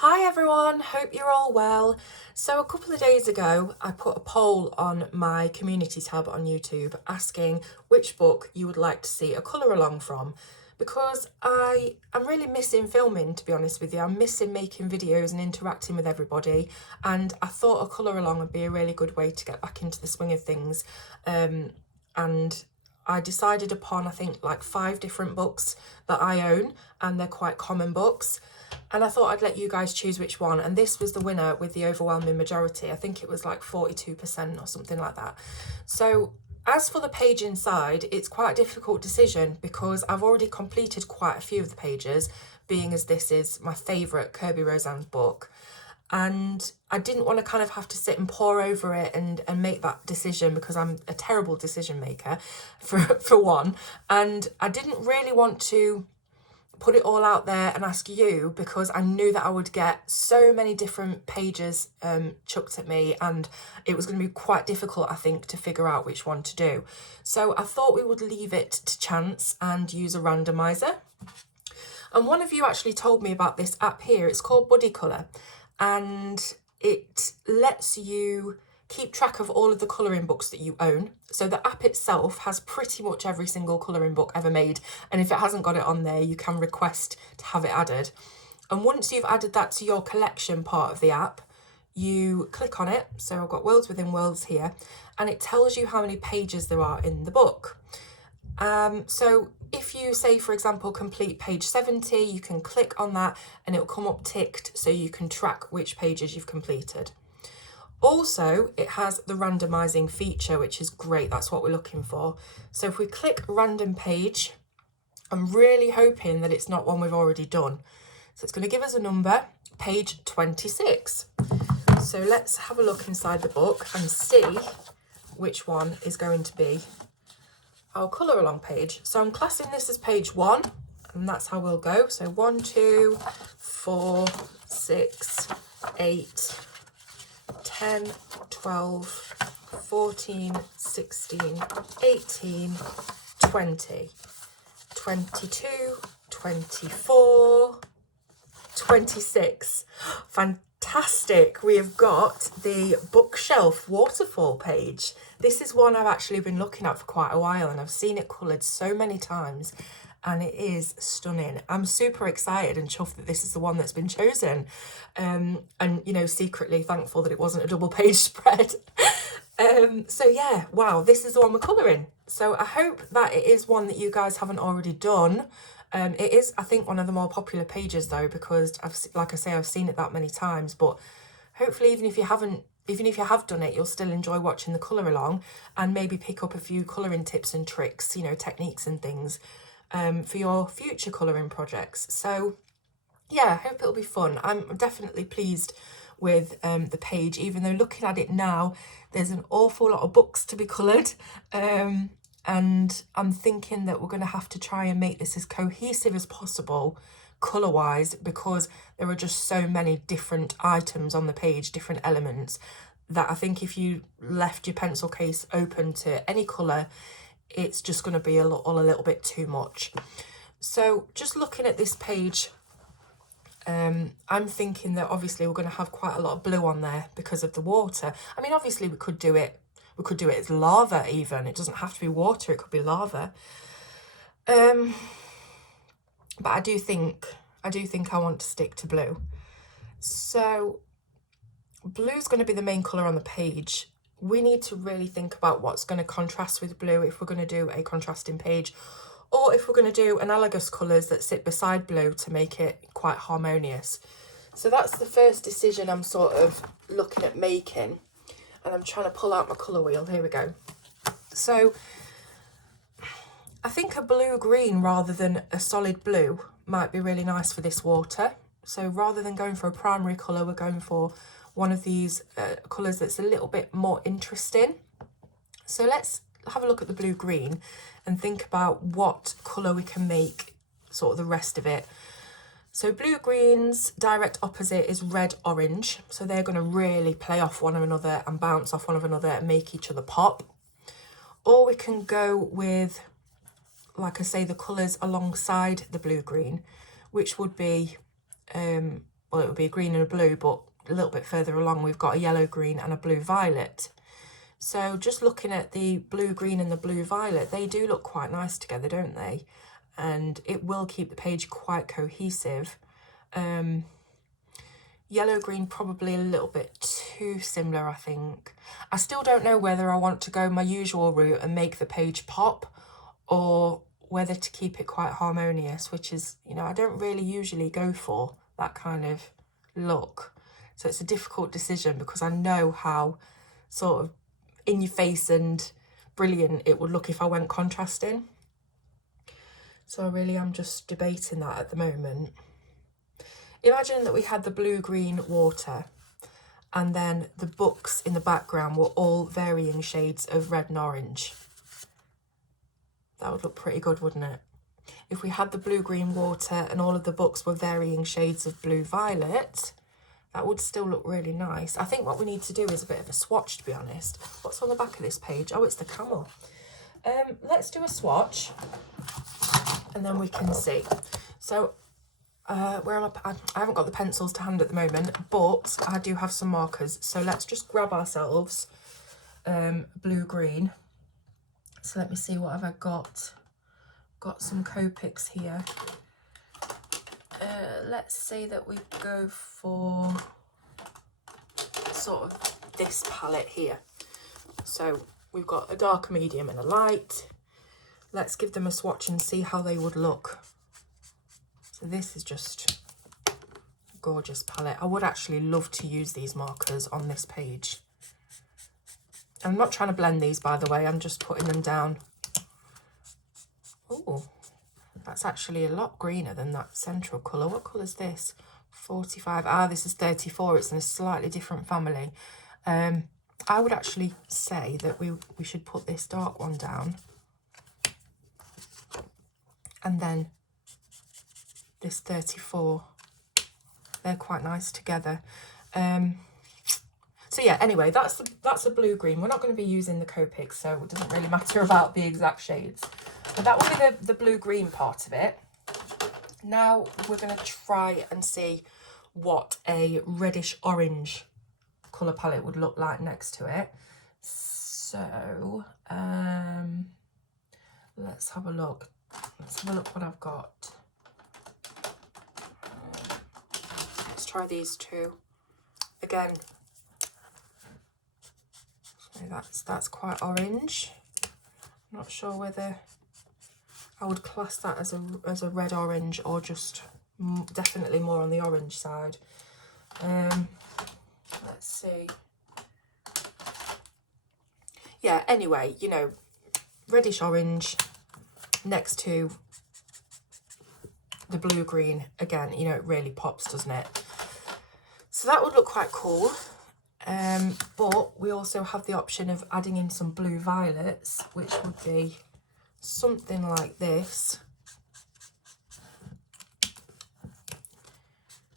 Hi everyone, hope you're all well. So a couple of days ago, I put a poll on my community tab on YouTube asking which book you would like to see a colour along from, because I'm really missing filming, to be honest with you. I'm missing making videos and interacting with everybody, and I thought a colour along would be a really good way to get back into the swing of things. And I decided upon, I think, like 5 different books that I own, and they're quite common books. And I thought I'd let you guys choose which one. And this was the winner with the overwhelming majority. I think it was like 42% or something like that. So as for the page inside, it's quite a difficult decision because I've already completed quite a few of the pages, being as this is my favourite Kerby Rosanes book. And I didn't want to kind of have to sit and pore over it and make that decision, because I'm a terrible decision maker for one. And I didn't really want to put it all out there and ask you, because I knew that I would get so many different pages chucked at me, and it was going to be quite difficult, I think, to figure out which one to do. So I thought we would leave it to chance and use a randomizer. And one of you actually told me about this app here. It's called Buddy Colour, and it lets you keep track of all of the colouring books that you own. So the app itself has pretty much every single colouring book ever made, and if it hasn't got it on there, you can request to have it added. And once you've added that to your collection part of the app, you click on it. So I've got Worlds Within Worlds here, and it tells you how many pages there are in the book. So if you say, for example, complete page 70, you can click on that and it'll come up ticked, so you can track which pages you've completed. Also, it has the randomizing feature, which is great. That's what we're looking for. So if we click random page, I'm really hoping that it's not one we've already done. So it's going to give us a number, page 26. So let's have a look inside the book and see which one is going to be our colour along page. So I'm classing this as page 1, and that's how we'll go. So 1, 2, 4, 6, 8, 10, 12, 14, 16, 18, 20, 22, 24, 26. Fantastic. We have got the bookshelf waterfall page. This is one I've actually been looking at for quite a while, and I've seen it coloured so many times, and it is stunning. I'm super excited and chuffed that this is the one that's been chosen. And, you know, secretly thankful that it wasn't a double page spread. So yeah, wow, this is the one we're colouring. So I hope that it is one that you guys haven't already done. It is, I think, one of the more popular pages though, because like I say, I've seen it that many times. But hopefully, even if you have done it, you'll still enjoy watching the colour along and maybe pick up a few colouring tips and tricks, you know, techniques and things for your future colouring projects. So yeah, I hope it'll be fun. I'm definitely pleased with the page, even though looking at it now, there's an awful lot of books to be coloured. And I'm thinking that we're going to have to try and make this as cohesive as possible colour-wise, because there are just so many different items on the page, different elements, that I think if you left your pencil case open to any colour, it's just going to be all a little bit too much. So just looking at this page, I'm thinking that obviously we're going to have quite a lot of blue on there because of the water. I mean, obviously we could do it as lava even. It doesn't have to be water, it could be lava. But I do think I want to stick to blue. So blue's going to be the main colour on the page. We need to really think about what's going to contrast with blue if we're going to do a contrasting page, or if we're going to do analogous colours that sit beside blue to make it quite harmonious. So that's the first decision I'm sort of looking at making, and I'm trying to pull out my colour wheel. Here we go. So I think a blue-green rather than a solid blue might be really nice for this water. So rather than going for a primary colour, we're going for one of these colours that's a little bit more interesting. So let's have a look at the blue-green and think about what colour we can make sort of the rest of it. So blue-green's direct opposite is red-orange. So they're going to really play off one another and bounce off one another and make each other pop. Or we can go with, like I say, the colours alongside the blue-green, which would be well, it would be a green and a blue, but a little bit further along we've got a yellow green and a blue violet. So just looking at the blue green and the blue violet, they do look quite nice together, don't they? And it will keep the page quite cohesive. Yellow green probably a little bit too similar, I think. I still don't know whether I want to go my usual route and make the page pop, or whether to keep it quite harmonious, which is, you know, I don't really usually go for that kind of look. So it's a difficult decision because I know how sort of in your face and brilliant it would look if I went contrasting. So I really am just debating that at the moment. Imagine that we had the blue-green water and then the books in the background were all varying shades of red and orange. That would look pretty good, wouldn't it? If we had the blue-green water and all of the books were varying shades of blue-violet, that would still look really nice. I think what we need to do is a bit of a swatch, to be honest. What's on the back of this page? Oh, it's the camel. Let's do a swatch and then we can see. So where am I haven't got the pencils to hand at the moment, but I do have some markers. So let's just grab ourselves blue-green. So let me see, what have I got? Got some Copics here. Let's say that we go for sort of this palette here. So we've got a darker medium and a light. Let's give them a swatch and see how they would look. So this is just a gorgeous palette. I would actually love to use these markers on this page. I'm not trying to blend these, by the way, I'm just putting them down. Oh, that's actually a lot greener than that central colour. What colour is this? 45. Ah, this is 34. It's in a slightly different family. I would actually say that we should put this dark one down. And then this 34. They're quite nice together. So yeah, anyway, that's a blue-green. We're not going to be using the Copic, so it doesn't really matter about the exact shades. But that will be the blue-green part of it. Now we're going to try and see what a reddish-orange colour palette would look like next to it. So let's have a look. Let's have a look what I've got. Let's try these two. Again, so that's quite orange. I'm not sure whether I would class that as a red orange or just definitely more on the orange side. Let's see. Yeah, anyway, you know, reddish orange next to the blue green. Again, you know, it really pops, doesn't it? So that would look quite cool. But we also have the option of adding in some blue violets, which would be something like this,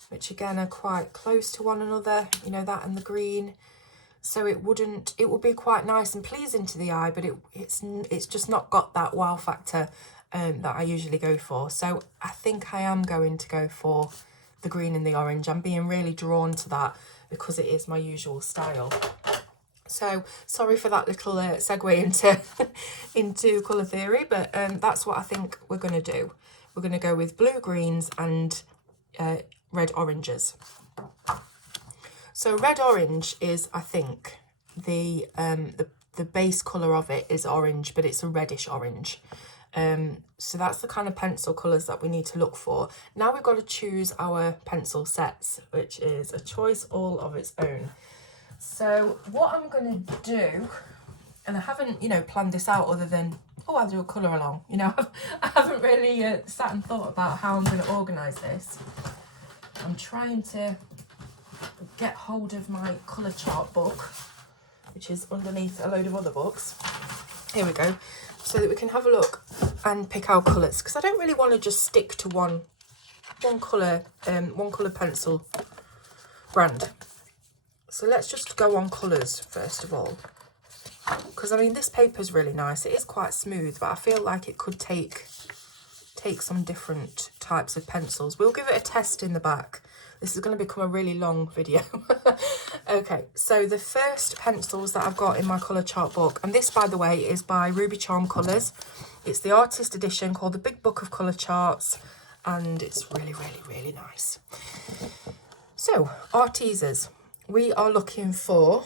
which again are quite close to one another, you know, that and the green. So it would be quite nice and pleasing to the eye, but it's just not got that wow factor that I usually go for. So I think I am going to go for the green and the orange. I'm being really drawn to that because it is my usual style. So sorry for that little segue into into colour theory, but that's what I think we're going to do. We're going to go with blue greens and red oranges. So red orange is, I think, the base colour of it is orange, but it's a reddish orange. So that's the kind of pencil colours that we need to look for. Now we've got to choose our pencil sets, which is a choice all of its own. So what I'm going to do, and I haven't, you know, planned this out other than, oh, I'll do a colour along. You know, I haven't really sat and thought about how I'm going to organise this. I'm trying to get hold of my colour chart book, which is underneath a load of other books. Here we go. So that we can have a look and pick our colours, because I don't really want to just stick to one colour pencil brand. So let's just go on colours first of all, because I mean this paper is really nice. It is quite smooth, but I feel like it could take some different types of pencils. We'll give it a test in the back. This is going to become a really long video. Okay, so the first pencils that I've got in my colour chart book, and this, by the way, is by Ruby Charm Colours. It's the artist edition called the Big Book of Colour Charts, and it's really, really, really nice. So, our teasers. We are looking for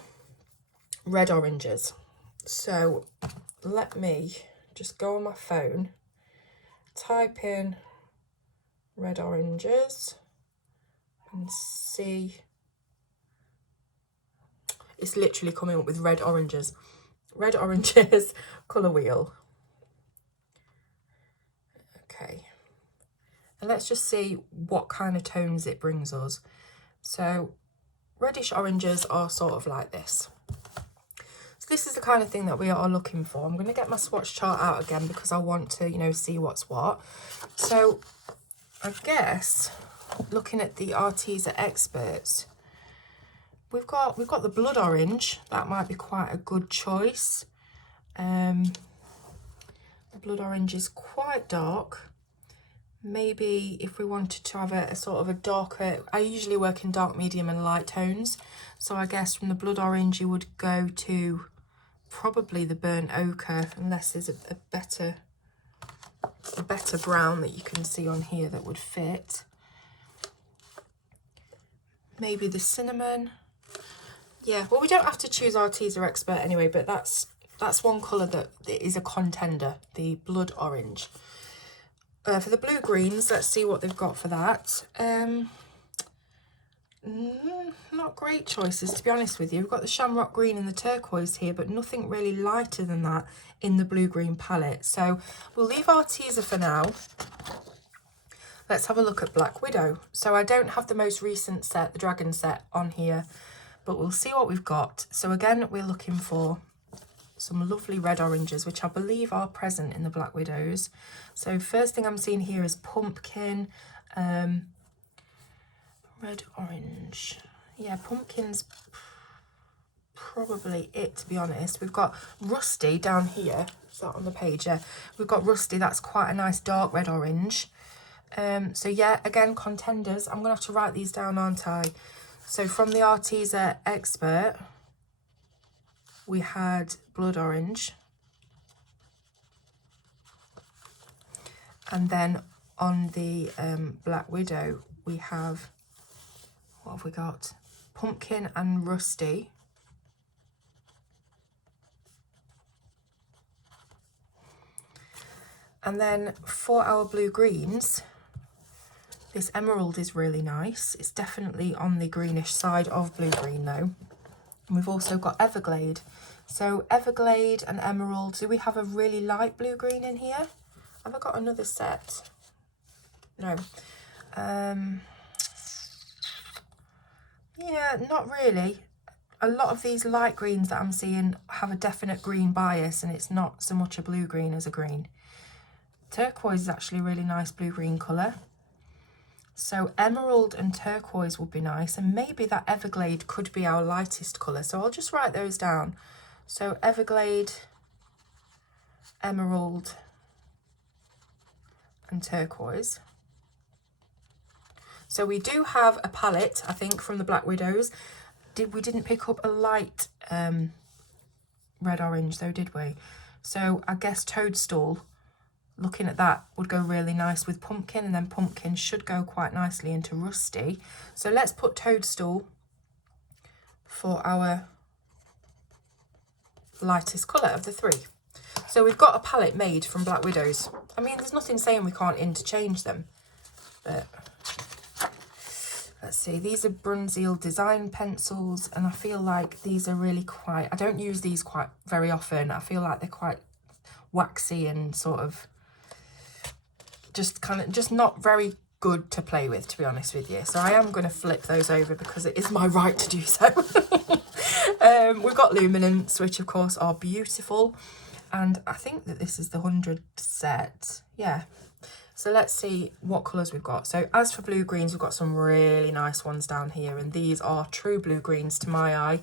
red oranges. So, let me just go on my phone, type in red oranges, and see. It's literally coming up with red oranges. Red oranges colour wheel. Okay. And let's just see what kind of tones it brings us. So reddish oranges are sort of like this. So this is the kind of thing that we are looking for. I'm going to get my swatch chart out again because I want to, you know, see what's what. So I guess looking at the Arteza Experts, we've got the blood orange. That might be quite a good choice. The blood orange is quite dark. Maybe if we wanted to have a sort of a darker, I usually work in dark, medium and light tones. So I guess from the blood orange you would go to probably the burnt ochre, unless there's a better brown that you can see on here that would fit. Maybe the cinnamon. Yeah, well, we don't have to choose Arteza Expert anyway, but that's one colour that is a contender, the blood orange. For the blue greens, let's see what they've got for that. Not great choices, to be honest with you. We've got the shamrock green and the turquoise here, but nothing really lighter than that in the blue-green palette. So we'll leave Arteza for now. Let's have a look at Black Widow. So I don't have the most recent set, the dragon set, on here, but we'll see what we've got. So again, we're looking for some lovely red oranges, which I believe are present in the Black Widows. So first thing I'm seeing here is pumpkin, red orange. Yeah, pumpkin's probably it, to be honest. We've got rusty down here. Is that on the page? Yeah, we've got rusty. That's quite a nice dark red orange. So yeah, again, contenders. I'm gonna have to write these down, aren't I? So from the Arteza Expert, we had blood orange. And then on the Black Widow, we have, what have we got? Pumpkin and rusty. And then for our blue greens, this emerald is really nice. It's definitely on the greenish side of blue-green though. And we've also got Everglade. So Everglade and emerald. Do we have a really light blue-green in here? Have I got another set? No. Yeah, not really. A lot of these light greens that I'm seeing have a definite green bias, and it's not so much a blue-green as a green. Turquoise is actually a really nice blue-green colour. So emerald and turquoise would be nice, and maybe that Everglade could be our lightest colour. So I'll just write those down. So Everglade, emerald and turquoise. So we do have a palette, I think, from the Black Widows. We didn't pick up a light red orange though, did we? So I guess Toadstool, looking at that, would go really nice with pumpkin, and then pumpkin should go quite nicely into rusty. So let's put Toadstool for our lightest colour of the three. So we've got a palette made from Black Widows. I mean, there's nothing saying we can't interchange them, but let's see. These are Brunzil design pencils, and I feel like these are really quite, I don't use these quite very often. I feel like they're quite waxy and sort of just not very good to play with, to be honest with you. So I am going to flip those over because it is my right to do so. We've got luminance, which of course are beautiful, and I think that this is the 100 set. Yeah. So let's see what colours we've got. So as for blue greens, we've got some really nice ones down here, and these are true blue greens to my eye.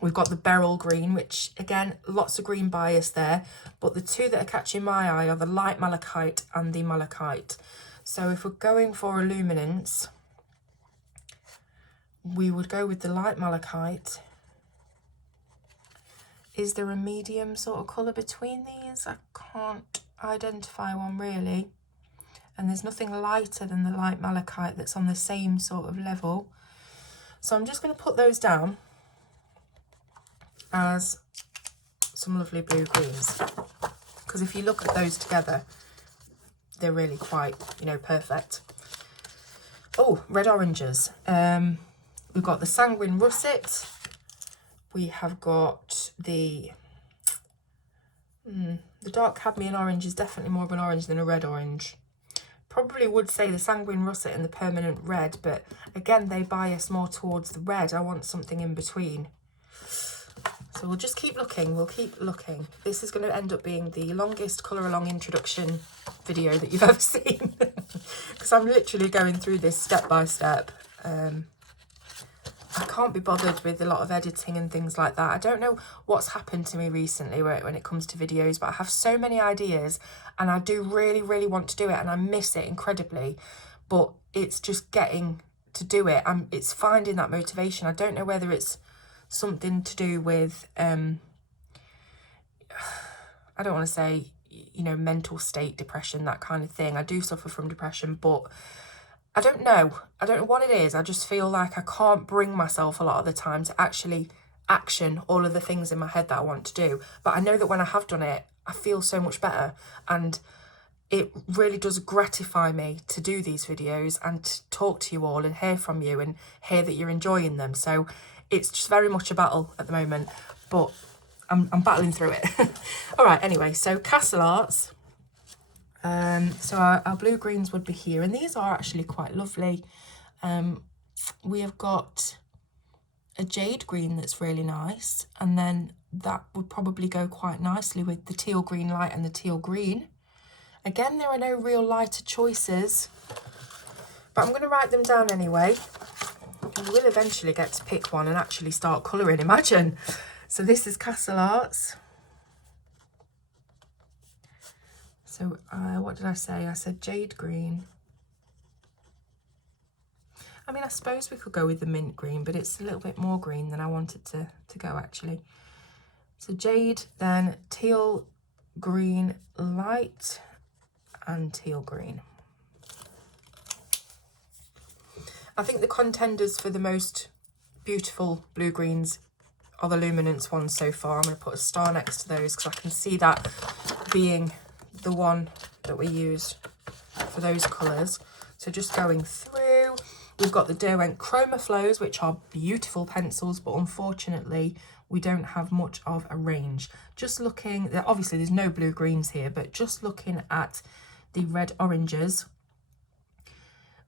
We've got the beryl green, which again, lots of green bias there, but the two that are catching my eye are the light malachite and the malachite. So if we're going for a luminance, we would go with the light malachite. Is there a medium sort of colour between these? I can't identify one really. And there's nothing lighter than the light malachite that's on the same sort of level. So I'm just going to put those down as some lovely blue greens. Because if you look at those together, they're really quite, you know, perfect. Oh, red oranges. We've got the sanguine russet. We have got the dark cadmium orange is definitely more of an orange than a red orange. Probably would say the sanguine russet and the permanent red, but again, they bias more towards the red. I want something in between. So we'll just keep looking, we'll keep looking. This is going to end up being the longest colour along introduction video that you've ever seen. Because I'm literally going through this step by step. I can't be bothered with a lot of editing and things like that. I don't know what's happened to me recently when it comes to videos, but I have so many ideas and I do really, really want to do it and I miss it incredibly. But it's just getting to do it. It's finding that motivation. I don't know whether it's something to do with, I don't want to say, you know, mental state, depression, that kind of thing. I do suffer from depression, but I don't know what it is. I just feel like I can't bring myself a lot of the time to actually action all of the things in my head that I want to do. But I know that when I have done it, I feel so much better. And it really does gratify me to do these videos and to talk to you all and hear from you and hear that you're enjoying them. So it's just very much a battle at the moment, but I'm battling through it. All right, anyway, so Castle Arts. So our blue greens would be here, and these are actually quite lovely. We have got a jade green that's really nice, and then that would probably go quite nicely with the teal green light and the teal green. Again, there are no real lighter choices, but I'm going to write them down anyway. You will eventually get to pick one and actually start colouring, imagine. So this is Castle Arts. So what did I say? I said jade green. I mean, I suppose we could go with the mint green, but it's a little bit more green than I wanted to go actually. So jade, then teal green light and teal green. I think the contenders for the most beautiful blue greens are the luminance ones so far. I'm going to put a star next to those because I can see that being the one that we used for those colours. So just going through, we've got the Derwent Chroma Flows, which are beautiful pencils, but unfortunately we don't have much of a range. Just looking, obviously there's no blue greens here, but just looking at the red oranges,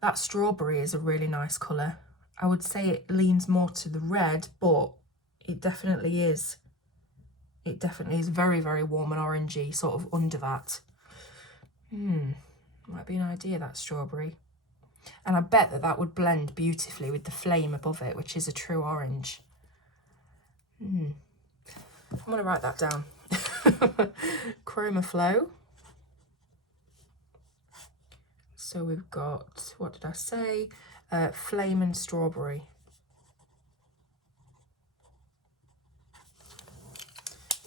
that strawberry is a really nice colour. I would say it leans more to the red, but it definitely is. It definitely is very, very warm and orangey, sort of under that. Might be an idea, that strawberry. And I bet that that would blend beautifully with the flame above it, which is a true orange. I'm going to write that down. Chroma Flow. So we've got, what did I say? Flame and strawberry.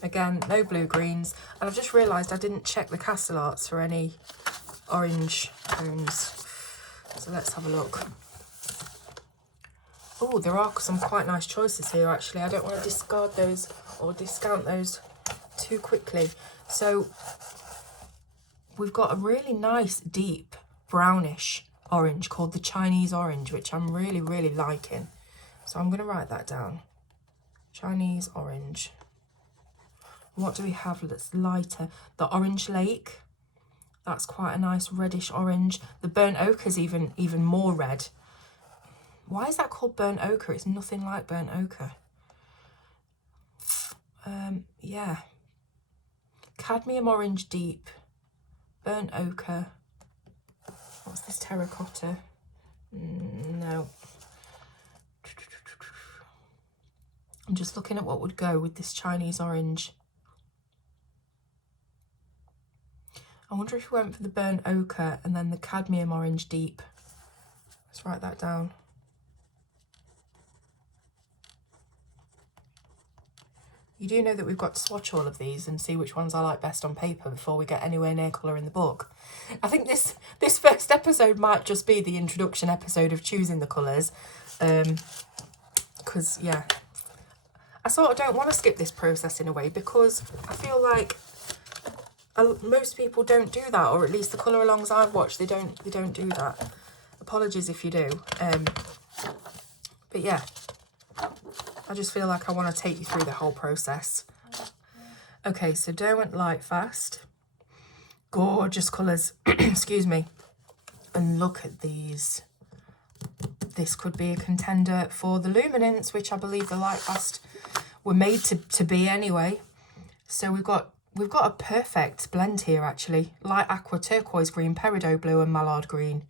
Again, no blue greens. And I've just realised I didn't check the Castle Arts for any orange tones. So let's have a look. Oh, there are some quite nice choices here, actually. I don't want to discard those or discount those too quickly. So we've got a really nice, deep, brownish orange called the Chinese orange, which I'm really, really liking. So I'm going to write that down. Chinese orange. What do we have that's lighter? The Orange Lake. That's quite a nice reddish orange. The burnt ochre is even more red. Why is that called burnt ochre? It's nothing like burnt ochre. Yeah. Cadmium orange deep. Burnt ochre. What's this, terracotta? No. I'm just looking at what would go with this Chinese orange. I wonder if we went for the burnt ochre and then the cadmium orange deep. Let's write that down. You do know that we've got to swatch all of these and see which ones I like best on paper before we get anywhere near colouring the book. I think this first episode might just be the introduction episode of choosing the colours. Because, yeah, I sort of don't want to skip this process in a way, because I feel like most people don't do that, or at least the colour alongs I've watched, they don't do that. Apologies if you do. But yeah, I just feel like I want to take you through the whole process. Okay, so Derwent Lightfast. Gorgeous colours. Excuse me. And look at these. This could be a contender for the Luminance, which I believe the Lightfast were made to be anyway. So we've got a perfect blend here, actually. Light aqua, turquoise green, peridot blue and mallard green.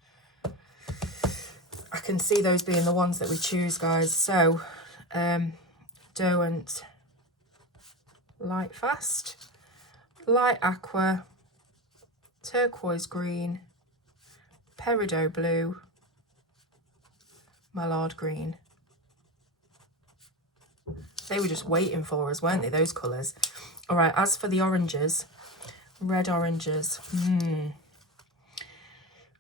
I can see those being the ones that we choose, guys. So, Derwent Lightfast, light aqua, turquoise green, peridot blue, mallard green. They were just waiting for us, weren't they, those colours? All right, as for the oranges, red oranges.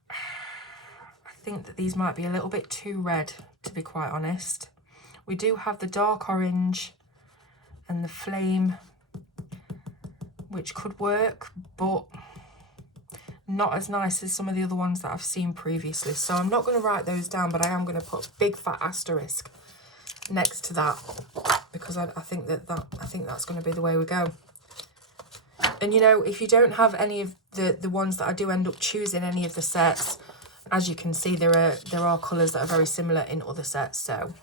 I think that these might be a little bit too red, to be quite honest. We do have the dark orange and the flame, which could work, but not as nice as some of the other ones that I've seen previously. So I'm not going to write those down, but I am going to put a big fat asterisk next to that, because I think that's going to be the way we go. And you know, if you don't have any of the ones that I do end up choosing any of the sets, as you can see, there are colours that are very similar in other sets, so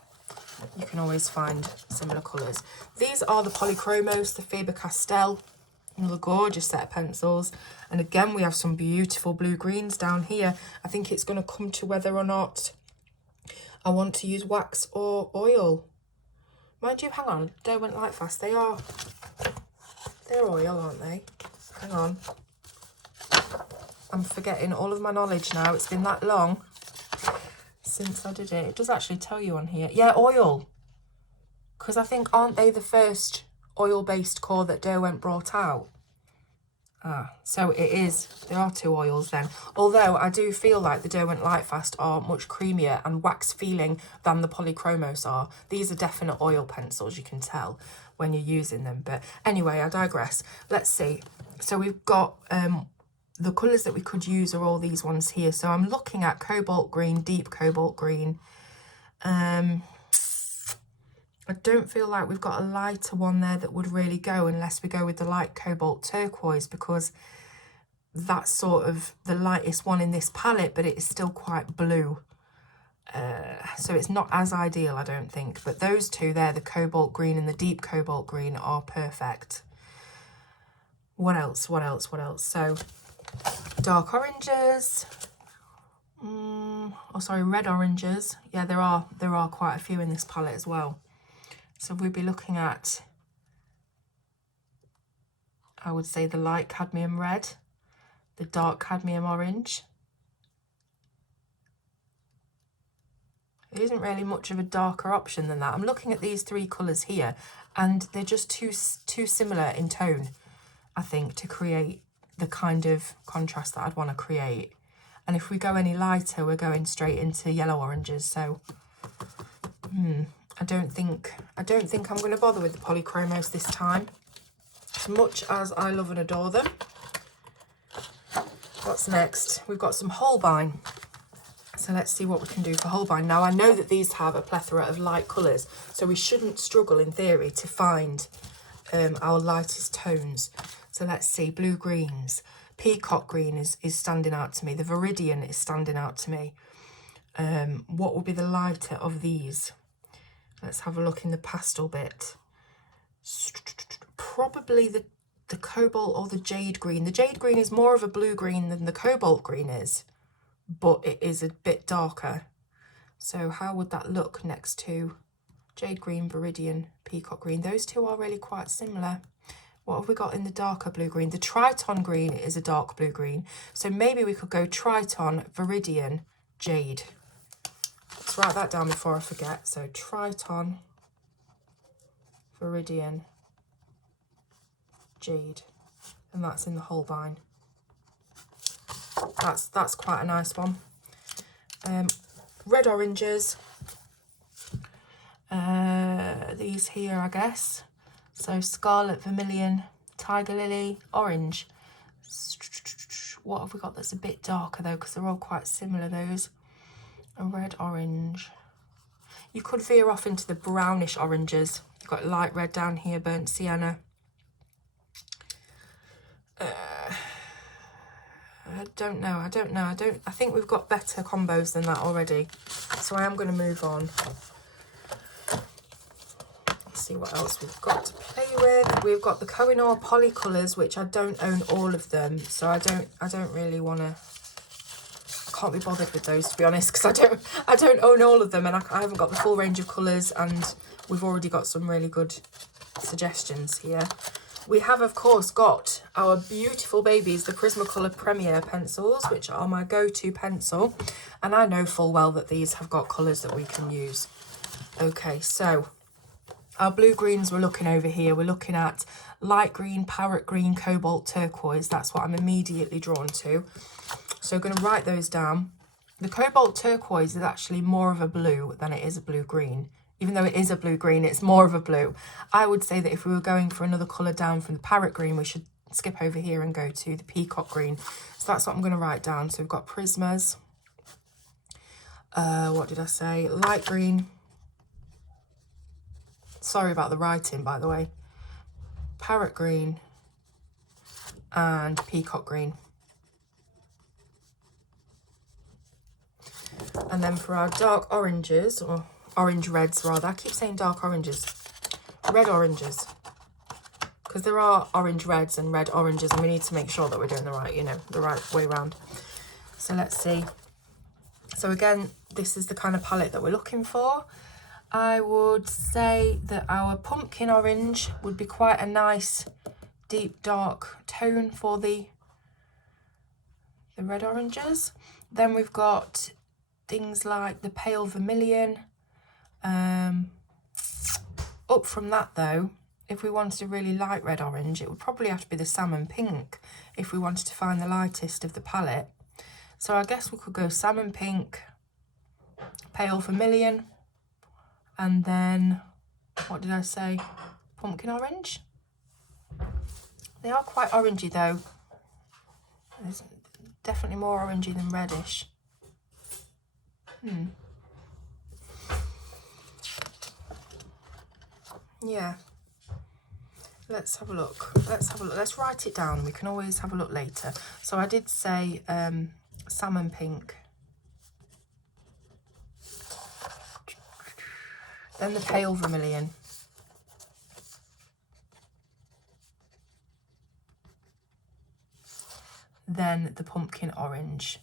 you can always find similar colours. These are the Polychromos, the Faber-Castell, another gorgeous set of pencils. And again, we have some beautiful blue greens down here. I think it's going to come to whether or not I want to use wax or oil. Mind you, hang on, Derwent Lightfast, they're oil, aren't they? Hang on. I'm forgetting all of my knowledge now. It's been that long since I did it. It does actually tell you on here. Yeah, oil. Because I think, aren't they the first oil-based core that Derwent brought out? So it is. There are two oils then. Although I do feel like the Derwent Lightfast are much creamier and wax feeling than the Polychromos are. These are definite oil pencils, you can tell when you're using them. But anyway, I digress. Let's see. So we've got the colours that we could use are all these ones here. So I'm looking at cobalt green, deep cobalt green. I don't feel like we've got a lighter one there that would really go, unless we go with the light cobalt turquoise, because that's sort of the lightest one in this palette, but it is still quite blue. So it's not as ideal, I don't think. But those two there, the cobalt green and the deep cobalt green, are perfect. What else? So dark oranges. Red oranges. Yeah, there are quite a few in this palette as well. So we'll be looking at, I would say, the light cadmium red, the dark cadmium orange. There isn't really much of a darker option than that. I'm looking at these three colours here, and they're just too similar in tone, I think, to create the kind of contrast that I'd want to create. And if we go any lighter, we're going straight into yellow oranges. So, I don't think I'm going to bother with the Polychromos this time, as much as I love and adore them. What's next? We've got some Holbein. So let's see what we can do for Holbein. Now, I know that these have a plethora of light colours, so we shouldn't struggle in theory to find our lightest tones. So let's see, blue greens. Peacock green is standing out to me. The Viridian is standing out to me. What will be the lighter of these? Let's have a look in the pastel bit. Probably the cobalt or the jade green. The jade green is more of a blue green than the cobalt green is, but it is a bit darker. So how would that look next to jade green, Viridian, peacock green? Those two are really quite similar. What have we got in the darker blue green? The Triton green is a dark blue green. So maybe we could go Triton, Viridian, jade. Let's write that down before I forget. So Triton, Viridian, Jade, and that's in the Holbein. That's quite a nice one. Red oranges, these here, I guess. So scarlet, vermilion, tiger lily, orange. What have we got that's a bit darker though, because they're all quite similar, those. A red, orange. You could veer off into the brownish oranges. You've got light red down here, burnt sienna. I don't know. I think we've got better combos than that already. So I am going to move on. Let's see what else we've got to play with. We've got the Kohinoor poly colours, which I don't own all of them. So I don't really want to... I can't be bothered with those, to be honest, because I don't own all of them, and I haven't got the full range of colours, and we've already got some really good suggestions here. We have, of course, got our beautiful babies, the Prismacolor Premier pencils, which are my go-to pencil. And I know full well that these have got colours that we can use. Okay, so our blue-greens we're looking over here. We're looking at light green, parrot green, cobalt turquoise. That's what I'm immediately drawn to. So I'm going to write those down. The cobalt turquoise is actually more of a blue than it is a blue-green. Even though it is a blue-green, it's more of a blue. I would say that if we were going for another colour down from the parrot green, we should skip over here and go to the peacock green. So that's what I'm going to write down. So we've got Prismas. What did I say? Light green. Sorry about the writing, by the way. Parrot green and peacock green. And then for our dark oranges, or orange reds rather, I keep saying dark oranges, red oranges, because there are orange reds and red oranges, and we need to make sure that we're doing the right, you know, the right way around. So let's see. So again, this is the kind of palette that we're looking for. I would say that our pumpkin orange would be quite a nice deep dark tone for the red oranges. Then we've got things like the pale vermilion. Up from that though, if we wanted a really light red orange, it would probably have to be the salmon pink if we wanted to find the lightest of the palette. So I guess we could go salmon pink, pale vermilion, and then, what did I say? Pumpkin orange? They are quite orangey though. There's definitely more orangey than reddish. Yeah. Let's have a look. Let's write it down. We can always have a look later. So I did say salmon pink. Then the pale vermilion. Then the pumpkin orange.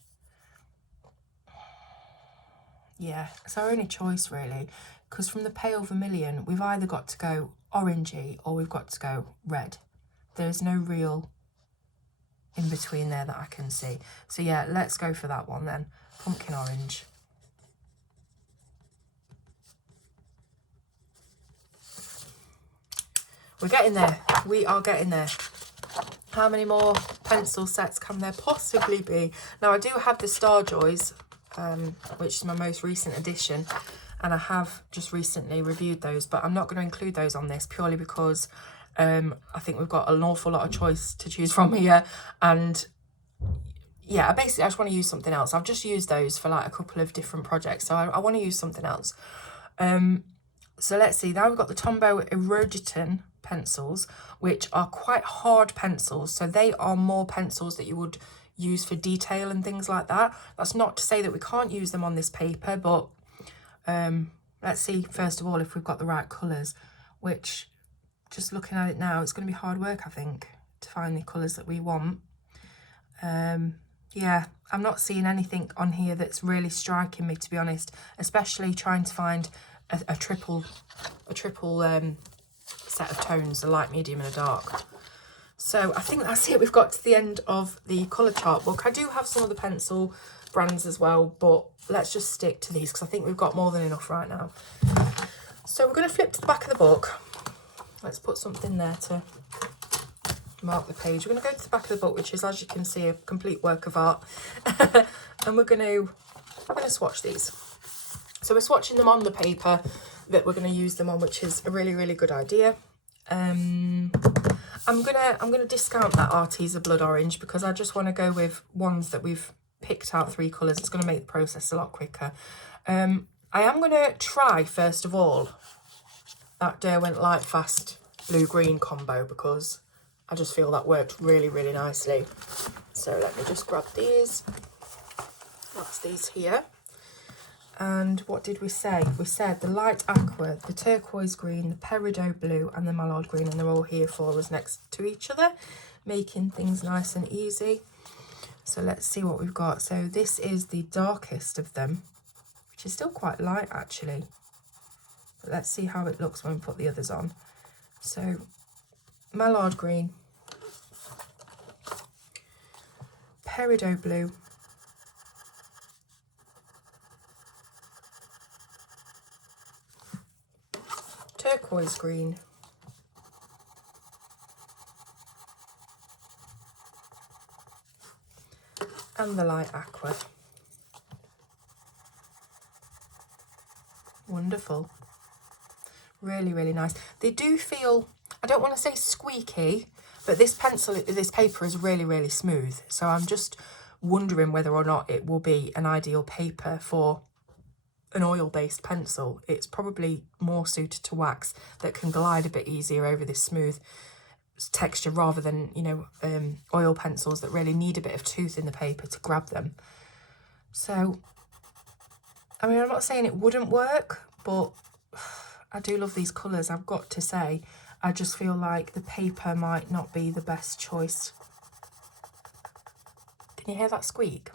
Yeah, it's our only choice really, because from the pale vermilion, we've either got to go orangey or we've got to go red. There's no real in between there that I can see. So yeah, let's go for that one then. Pumpkin orange. We're getting there. We are getting there. How many more pencil sets can there possibly be? Now I do have the Star Joys, which is my most recent edition, and I have just recently reviewed those, but I'm not going to include those on this purely because I think we've got an awful lot of choice to choose from here, and yeah, basically I just want to use something else. I've just used those for like a couple of different projects, so I want to use something else. So let's see, now we've got the Tombow Eruditan pencils, which are quite hard pencils, so they are more pencils that you would use for detail and things like that. That's not to say that we can't use them on this paper, but let's see first of all if we've got the right colours, which, just looking at it now, it's going to be hard work I think to find the colours that we want. Yeah, I'm not seeing anything on here that's really striking me, to be honest, especially trying to find a triple set of tones, a light, medium and a dark. So I think that's it. We've got to the end of the colour chart book. I do have some of the pencil brands as well, but let's just stick to these because I think we've got more than enough right now. So we're going to flip to the back of the book. Let's put something there to mark the page. We're going to go to the back of the book, which is, as you can see, a complete work of art. And we're going to swatch these. So we're swatching them on the paper that we're going to use them on, which is a really, really good idea. I'm gonna discount that Arteza Blood Orange because I just want to go with ones that we've picked out 3 colours. It's going to make the process a lot quicker. I am going to try, first of all, that Derwent Lightfast blue-green combo because I just feel that worked really, really nicely. So let me just grab these. That's these here. And what did we say? We said the light aqua, the turquoise green, the peridot blue and the mallard green, and they're all here for us next to each other, making things nice and easy. So let's see what we've got. So this is the darkest of them, which is still quite light actually. But let's see how it looks when we put the others on. So mallard green, peridot blue, turquoise green, and the light aqua. Wonderful. Really, really nice. They do feel, I don't want to say squeaky, but this paper is really, really smooth. So I'm just wondering whether or not it will be an ideal paper for an oil-based pencil. It's probably more suited to wax that can glide a bit easier over this smooth texture rather than, you know, oil pencils that really need a bit of tooth in the paper to grab them. So, I mean, I'm not saying it wouldn't work, but I do love these colours, I've got to say. I just feel like the paper might not be the best choice. Can you hear that squeak?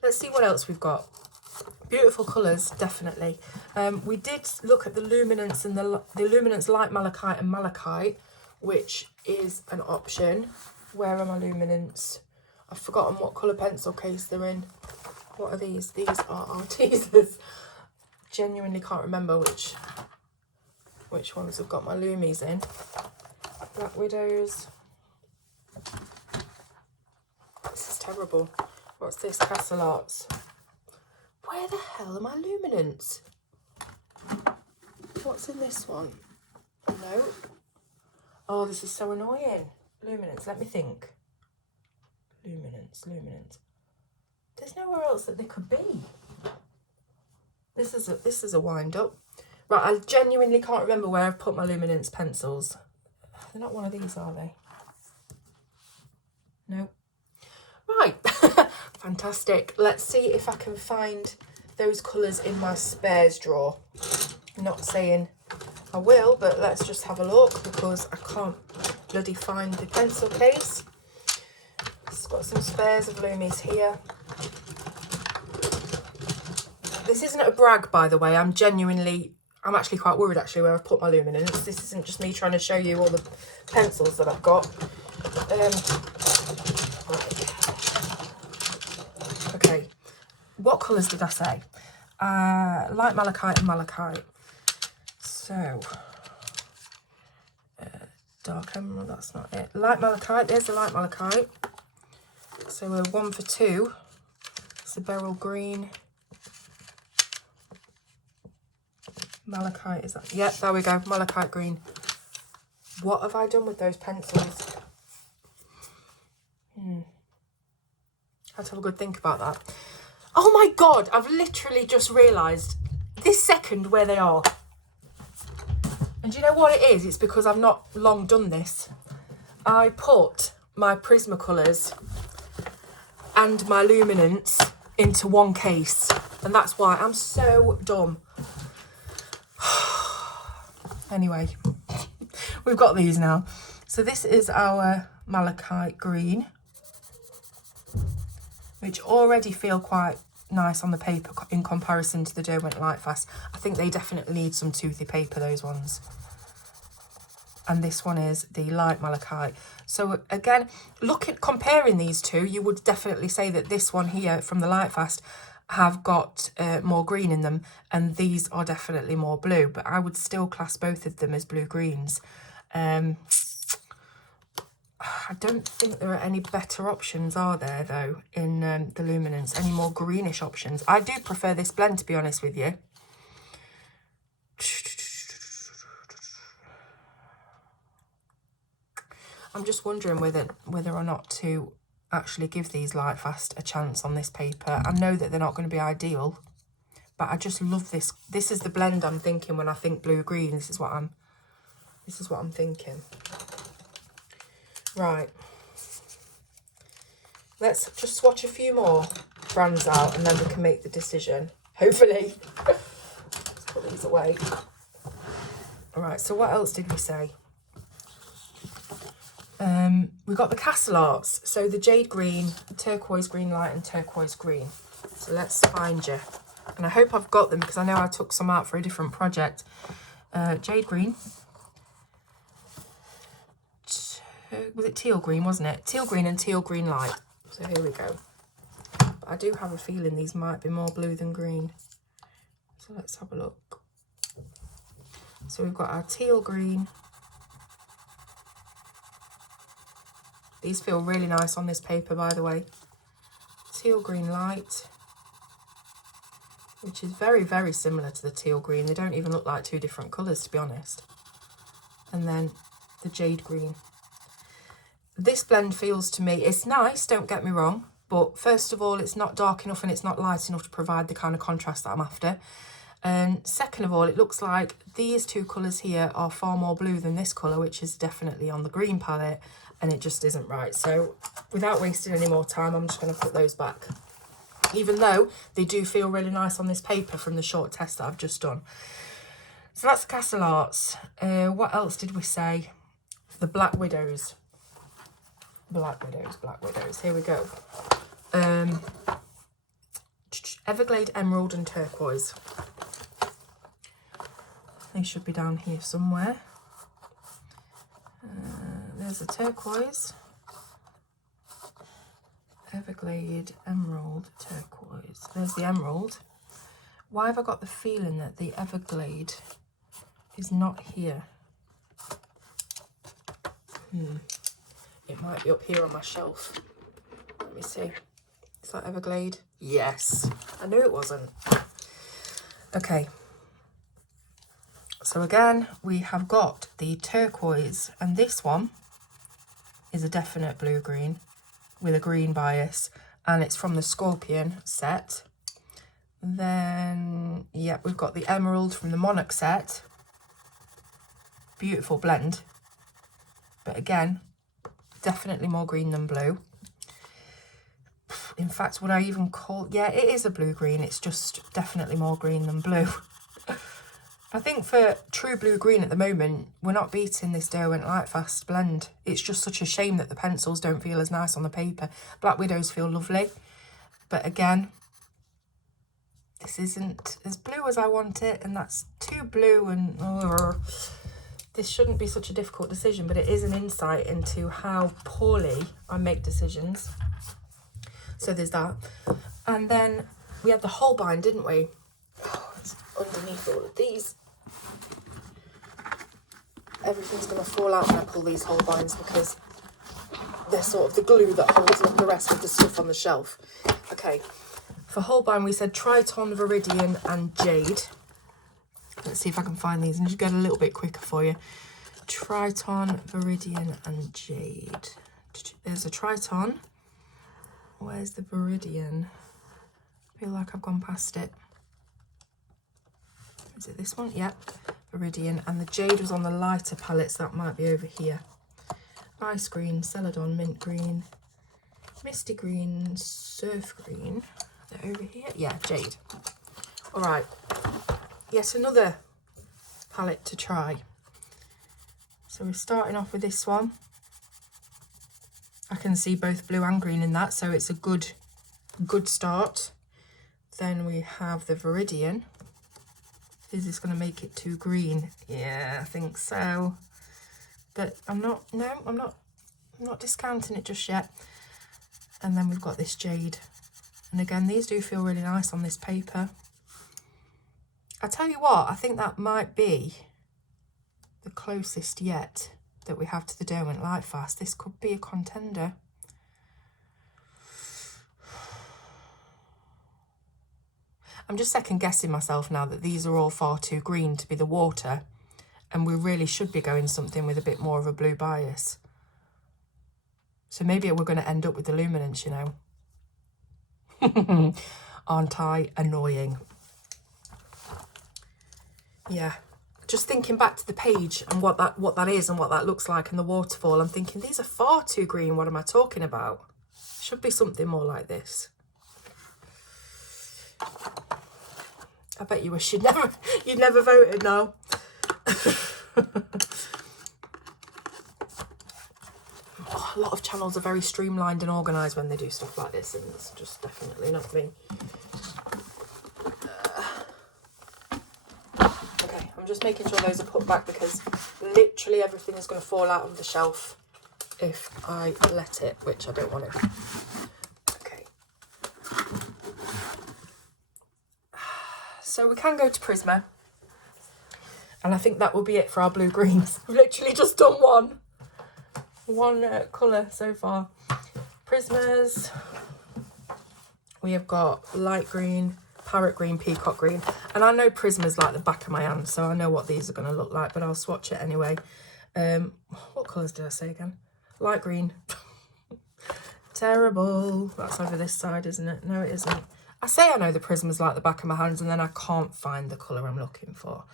Let's see what else we've got. Beautiful colours, definitely. We did look at the luminance and the luminance light malachite and malachite, which is an option. Where are my luminance? I've forgotten what colour pencil case they're in. What are these? These are Artezas. Genuinely can't remember which ones have got my Lumies in. Black Widows. This is terrible. What's this? Castle Arts. Where the hell are my luminance? What's in this one? No. Oh, this is so annoying. Luminance, let me think. Luminance. There's nowhere else that they could be. This is a wind up. Right, I genuinely can't remember where I've put my luminance pencils. They're not one of these, are they? No. Right. Fantastic. Let's see if I can find those colours in my spares drawer. I'm not saying I will, but let's just have a look because I can't bloody find the pencil case. It's got some spares of Lumies here. This isn't a brag, by the way. I'm actually quite worried actually where I've put my luminance. This isn't just me trying to show you all the pencils that I've got. Okay, what colours did I say? Light malachite and malachite. So, dark emerald, that's not it. Light malachite, there's the light malachite. So we're 1 for 2. It's the beryl green. Malachite, is that? Yep, there we go, malachite green. What have I done with those pencils? Had to have a good think about that. Oh my God, I've literally just realised this second where they are. And do you know what it is? It's because I've not long done this. I put my Prismacolors and my luminance into one case. And that's why I'm so dumb. Anyway, we've got these now. So this is our malachite green, which already feel quite nice on the paper in comparison to the Derwent Lightfast. I think they definitely need some toothy paper, those ones. And this one is the light malachite. So again, comparing these two, you would definitely say that this one here from the Lightfast have got more green in them, and these are definitely more blue, but I would still class both of them as blue greens. I don't think there are any better options, are there, though, in the luminance? Any more greenish options? I do prefer this blend, to be honest with you. I'm just wondering whether or not to actually give these Lightfast a chance on this paper. I know that they're not going to be ideal, but I just love this. This is the blend I'm thinking when I think blue-green. This is what I'm thinking. Right. Let's just swatch a few more brands out and then we can make the decision. Hopefully. Let's put these away. All right, so what else did we say? We got the Castle Arts. So the jade green, turquoise green light and turquoise green. So let's find you. And I hope I've got them because I know I took some out for a different project. Jade green. Was it teal green, wasn't it? Teal green and teal green light. So here we go. But I do have a feeling these might be more blue than green. So let's have a look. So we've got our teal green. These feel really nice on this paper, by the way. Teal green light, which is very, very similar to the teal green. They don't even look like two different colours, to be honest. And then the jade green. This blend feels to me, it's nice, don't get me wrong, but first of all, it's not dark enough and it's not light enough to provide the kind of contrast that I'm after. And second of all, it looks like these two colours here are far more blue than this colour, which is definitely on the green palette, and it just isn't right. So without wasting any more time, I'm just going to put those back, even though they do feel really nice on this paper from the short test that I've just done. So that's Castle Arts. What else did we say? The Black Widows. Black Widows. Here we go. Everglade, Emerald and Turquoise. They should be down here somewhere. There's a turquoise. Everglade, Emerald, Turquoise. There's the Emerald. Why have I got the feeling that the Everglade is not here? It might be up here on my shelf. Let me see. Is that Everglade? Yes. I knew it wasn't. Okay. So again, we have got the turquoise, and this one is a definite blue-green with a green bias, and it's from the Scorpion set. Then, yeah, we've got the Emerald from the Monarch set. Beautiful blend. But again, definitely more green than blue. In fact, would I even call... Yeah, it is a blue-green. It's just definitely more green than blue. I think for true blue-green at the moment, we're not beating this Derwent Lightfast blend. It's just such a shame that the pencils don't feel as nice on the paper. Black Widows feel lovely. But again, this isn't as blue as I want it, and that's too blue, and this shouldn't be such a difficult decision, but it is an insight into how poorly I make decisions. So there's that. And then we had the Holbein, didn't we? Oh, it's underneath all of these. Everything's going to fall out when I pull these Holbeins because they're sort of the glue that holds up the rest of the stuff on the shelf. Okay, for Holbein we said Triton, Viridian and Jade. Let's see if I can find these and just get a little bit quicker for you. Triton, Viridian and Jade. There's a Triton. Where's the Viridian? I feel like I've gone past it. Is it this one? Yep, Viridian. And the Jade was on the lighter palettes. That might be over here. Ice green, Celadon, mint green, misty green, surf green. They're over here. Yeah, Jade. All right. Yet another palette to try. So we're starting off with this one. I can see both blue and green in that, so it's a good start. Then we have the Viridian. Is this going to make it too green? Yeah, I think so. But I'm not discounting it just yet. And then we've got this Jade. And again, these do feel really nice on this paper. I tell you what, I think that might be the closest yet. that we have to the dough went light fast. This could be a contender. I'm just second guessing myself now that these are all far too green to be the water, and we really should be going something with a bit more of a blue bias. So maybe we're going to end up with the luminance, you know. Aren't I annoying? Yeah. Just thinking back to the page and what that is and what that looks like and the waterfall, I'm thinking these are far too green. What am I talking about? Should be something more like this. I bet you wish you'd never voted now. Oh, a lot of channels are very streamlined and organised when they do stuff like this, and it's just definitely not me. Okay, I'm just making sure those are put back because literally everything is going to fall out of the shelf if I let it, which I don't want to. Okay. So we can go to Prisma. And I think that will be it for our blue greens. We've literally just done one colour so far. Prismas. We have got light green, parrot green, peacock green. And I know Prisma's like the back of my hand, so I know what these are going to look like, but I'll swatch it anyway. What colours did I say again? Light green. Terrible. That's over this side, isn't it? No, it isn't. I say I know the Prisma's like the back of my hands, and then I can't find the colour I'm looking for.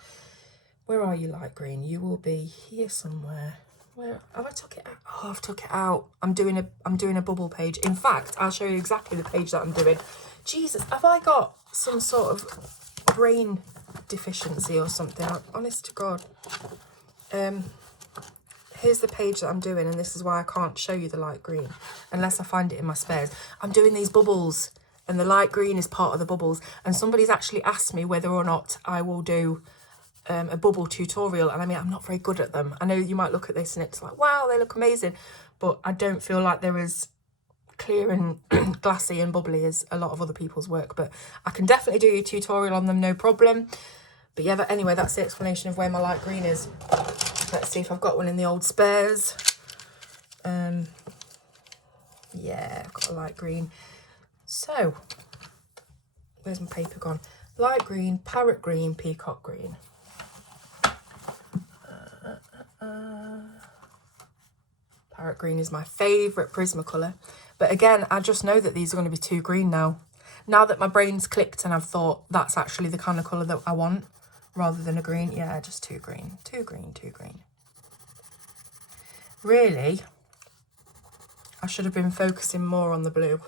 Where are you, light green? You will be here somewhere. Where have I took it out? Oh, I've took it out. I'm doing a bubble page. In fact, I'll show you exactly the page that I'm doing. Jesus, have I got some sort of brain deficiency or something? Honest to God. Here's the page that I'm doing, and this is why I can't show you the light green unless I find it in my spares. I'm doing these bubbles, and the light green is part of the bubbles. And somebody's actually asked me whether or not I will do a bubble tutorial, and I mean, I'm not very good at them. I know you might look at this and it's like, wow, they look amazing, but I don't feel like they're as clear and glassy and bubbly as a lot of other people's work, but I can definitely do a tutorial on them, no problem. But yeah, but anyway, that's the explanation of where my light green is. Let's see if I've got one in the old spares. Yeah, I've got a light green. So where's my paper gone? Light green, parrot green, peacock green. Parrot green is my favourite Prisma colour. But again, I just know that these are going to be too green now. Now that my brain's clicked and I've thought that's actually the kind of colour that I want rather than a green. Yeah, just too green. Too green, too green. Really, I should have been focusing more on the blue.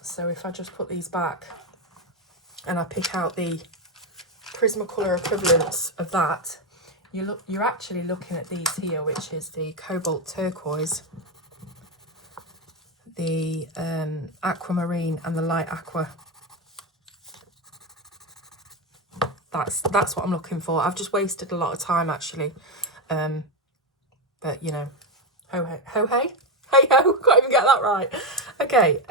So if I just put these back and I pick out the Prisma colour equivalents of that, you're actually looking at these here, which is the cobalt turquoise, the aquamarine, and the light aqua. That's what I'm looking for. I've just wasted a lot of time actually, but you know, ho hey, hey ho, can't even get that right. Okay,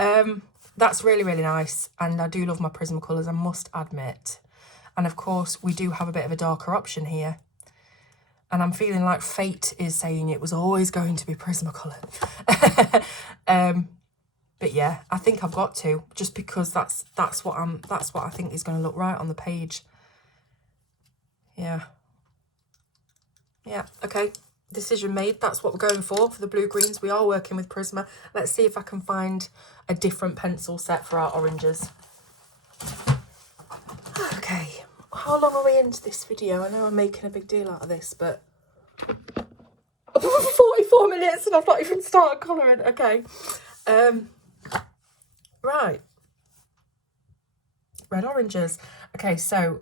that's really, really nice, and I do love my Prisma colours, I must admit. And of course, we do have a bit of a darker option here. And I'm feeling like fate is saying it was always going to be Prismacolor. But yeah, I think I've got to, just because that's what I think is going to look right on the page. Yeah. Yeah, okay. Decision made. That's what we're going for the blue greens. We are working with Prisma. Let's see if I can find a different pencil set for our oranges. Okay. How long are we into this video? I know I'm making a big deal out of this, but 44 minutes and I've not even started colouring. Okay. Right. Red oranges. Okay, so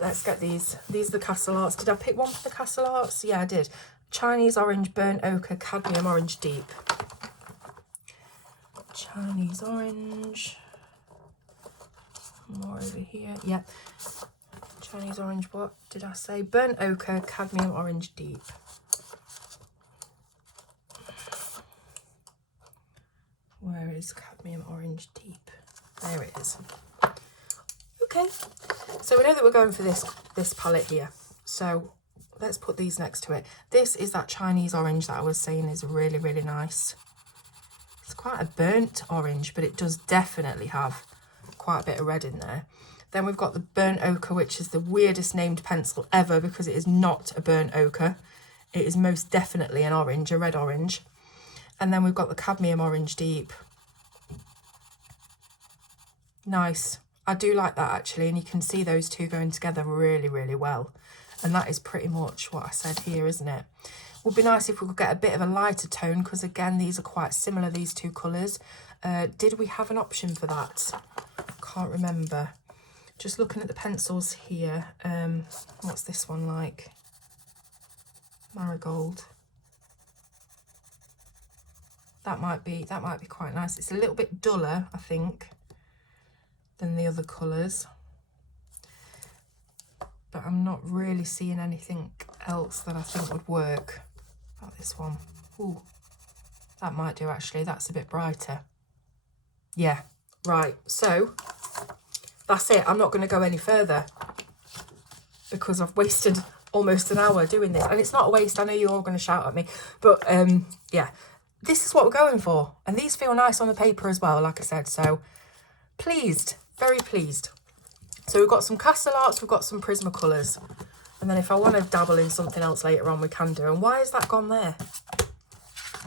let's get these. These are the Castle Arts. Did I pick one for the Castle Arts? Yeah, I did. Chinese orange, burnt ochre, cadmium orange deep. Chinese orange. More over here. Yeah. Chinese orange, what did I say? Burnt ochre, cadmium orange deep. Where is cadmium orange deep? There it is. Okay, so we know that we're going for this palette here. So let's put these next to it. This is that Chinese orange that I was saying is really, really nice. It's quite a burnt orange, but it does definitely have quite a bit of red in there. Then we've got the burnt ochre, which is the weirdest named pencil ever because it is not a burnt ochre. It is most definitely an orange, a red orange. And then we've got the cadmium orange deep. Nice. I do like that actually, and you can see those two going together really, really well. And that is pretty much what I said here, isn't it? Would be nice if we could get a bit of a lighter tone, because again, these are quite similar, these two colours. Did we have an option for that? Can't remember. Just looking at the pencils here. What's this one like? Marigold. That might be quite nice. It's a little bit duller, I think, than the other colours. But I'm not really seeing anything else that I think would work. About this one. Ooh, that might do actually. That's a bit brighter. Yeah, right. So that's it. I'm not going to go any further because I've wasted almost an hour doing this. And it's not a waste. I know you're all going to shout at me. But yeah, this is what we're going for. And these feel nice on the paper as well, like I said. So pleased, very pleased. So we've got some Castle Arts, we've got some Prismacolors. And then if I want to dabble in something else later on, we can do. And why has that gone there?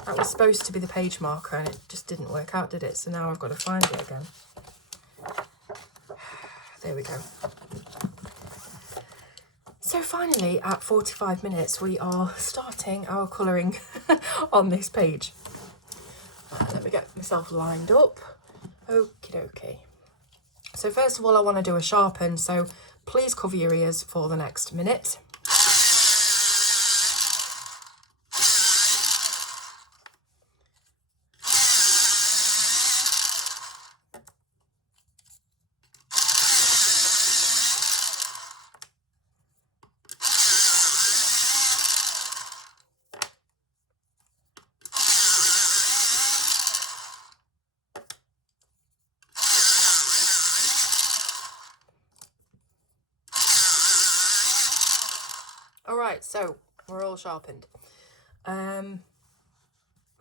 That was supposed to be the page marker and it just didn't work out, did it? So now I've got to find it again. There we go. So finally, at 45 minutes, we are starting our colouring on this page. Let me get myself lined up. Okie dokie. So first of all, I want to do a sharpen, so please cover your ears for the next minute. All right, so we're all sharpened.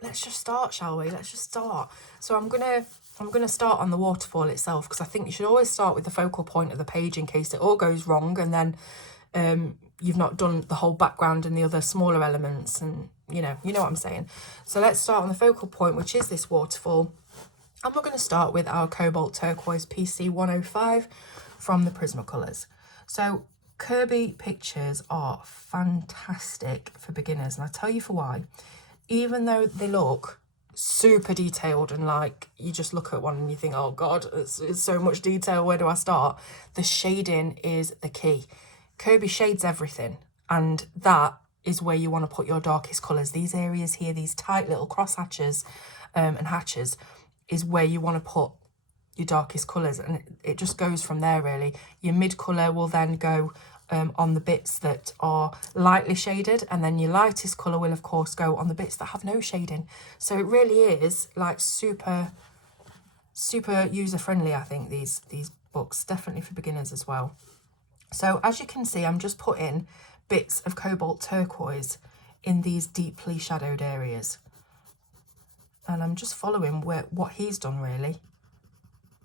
Let's just start, shall we? Let's just start. So I'm gonna start on the waterfall itself, because I think you should always start with the focal point of the page in case it all goes wrong, and then you've not done the whole background and the other smaller elements, and you know what I'm saying. So let's start on the focal point, which is this waterfall. And we're going to start with our Cobalt Turquoise PC 105 from the Prismacolors. So Kerby pictures are fantastic for beginners, and I'll tell you for why. Even though they look super detailed and like you just look at one and you think, oh god, it's so much detail, where do I start? The shading is the key. Kerby shades everything, and that is where you want to put your darkest colours. These areas here, these tight little cross hatches and hatches, is where you want to put your darkest colours, and it just goes from there really. Your mid colour will then go on the bits that are lightly shaded, and then your lightest colour will of course go on the bits that have no shading. So it really is like super user friendly, I think, these books, definitely for beginners as well. So as you can see, I'm just putting bits of Cobalt Turquoise in these deeply shadowed areas, and I'm just following what he's done really.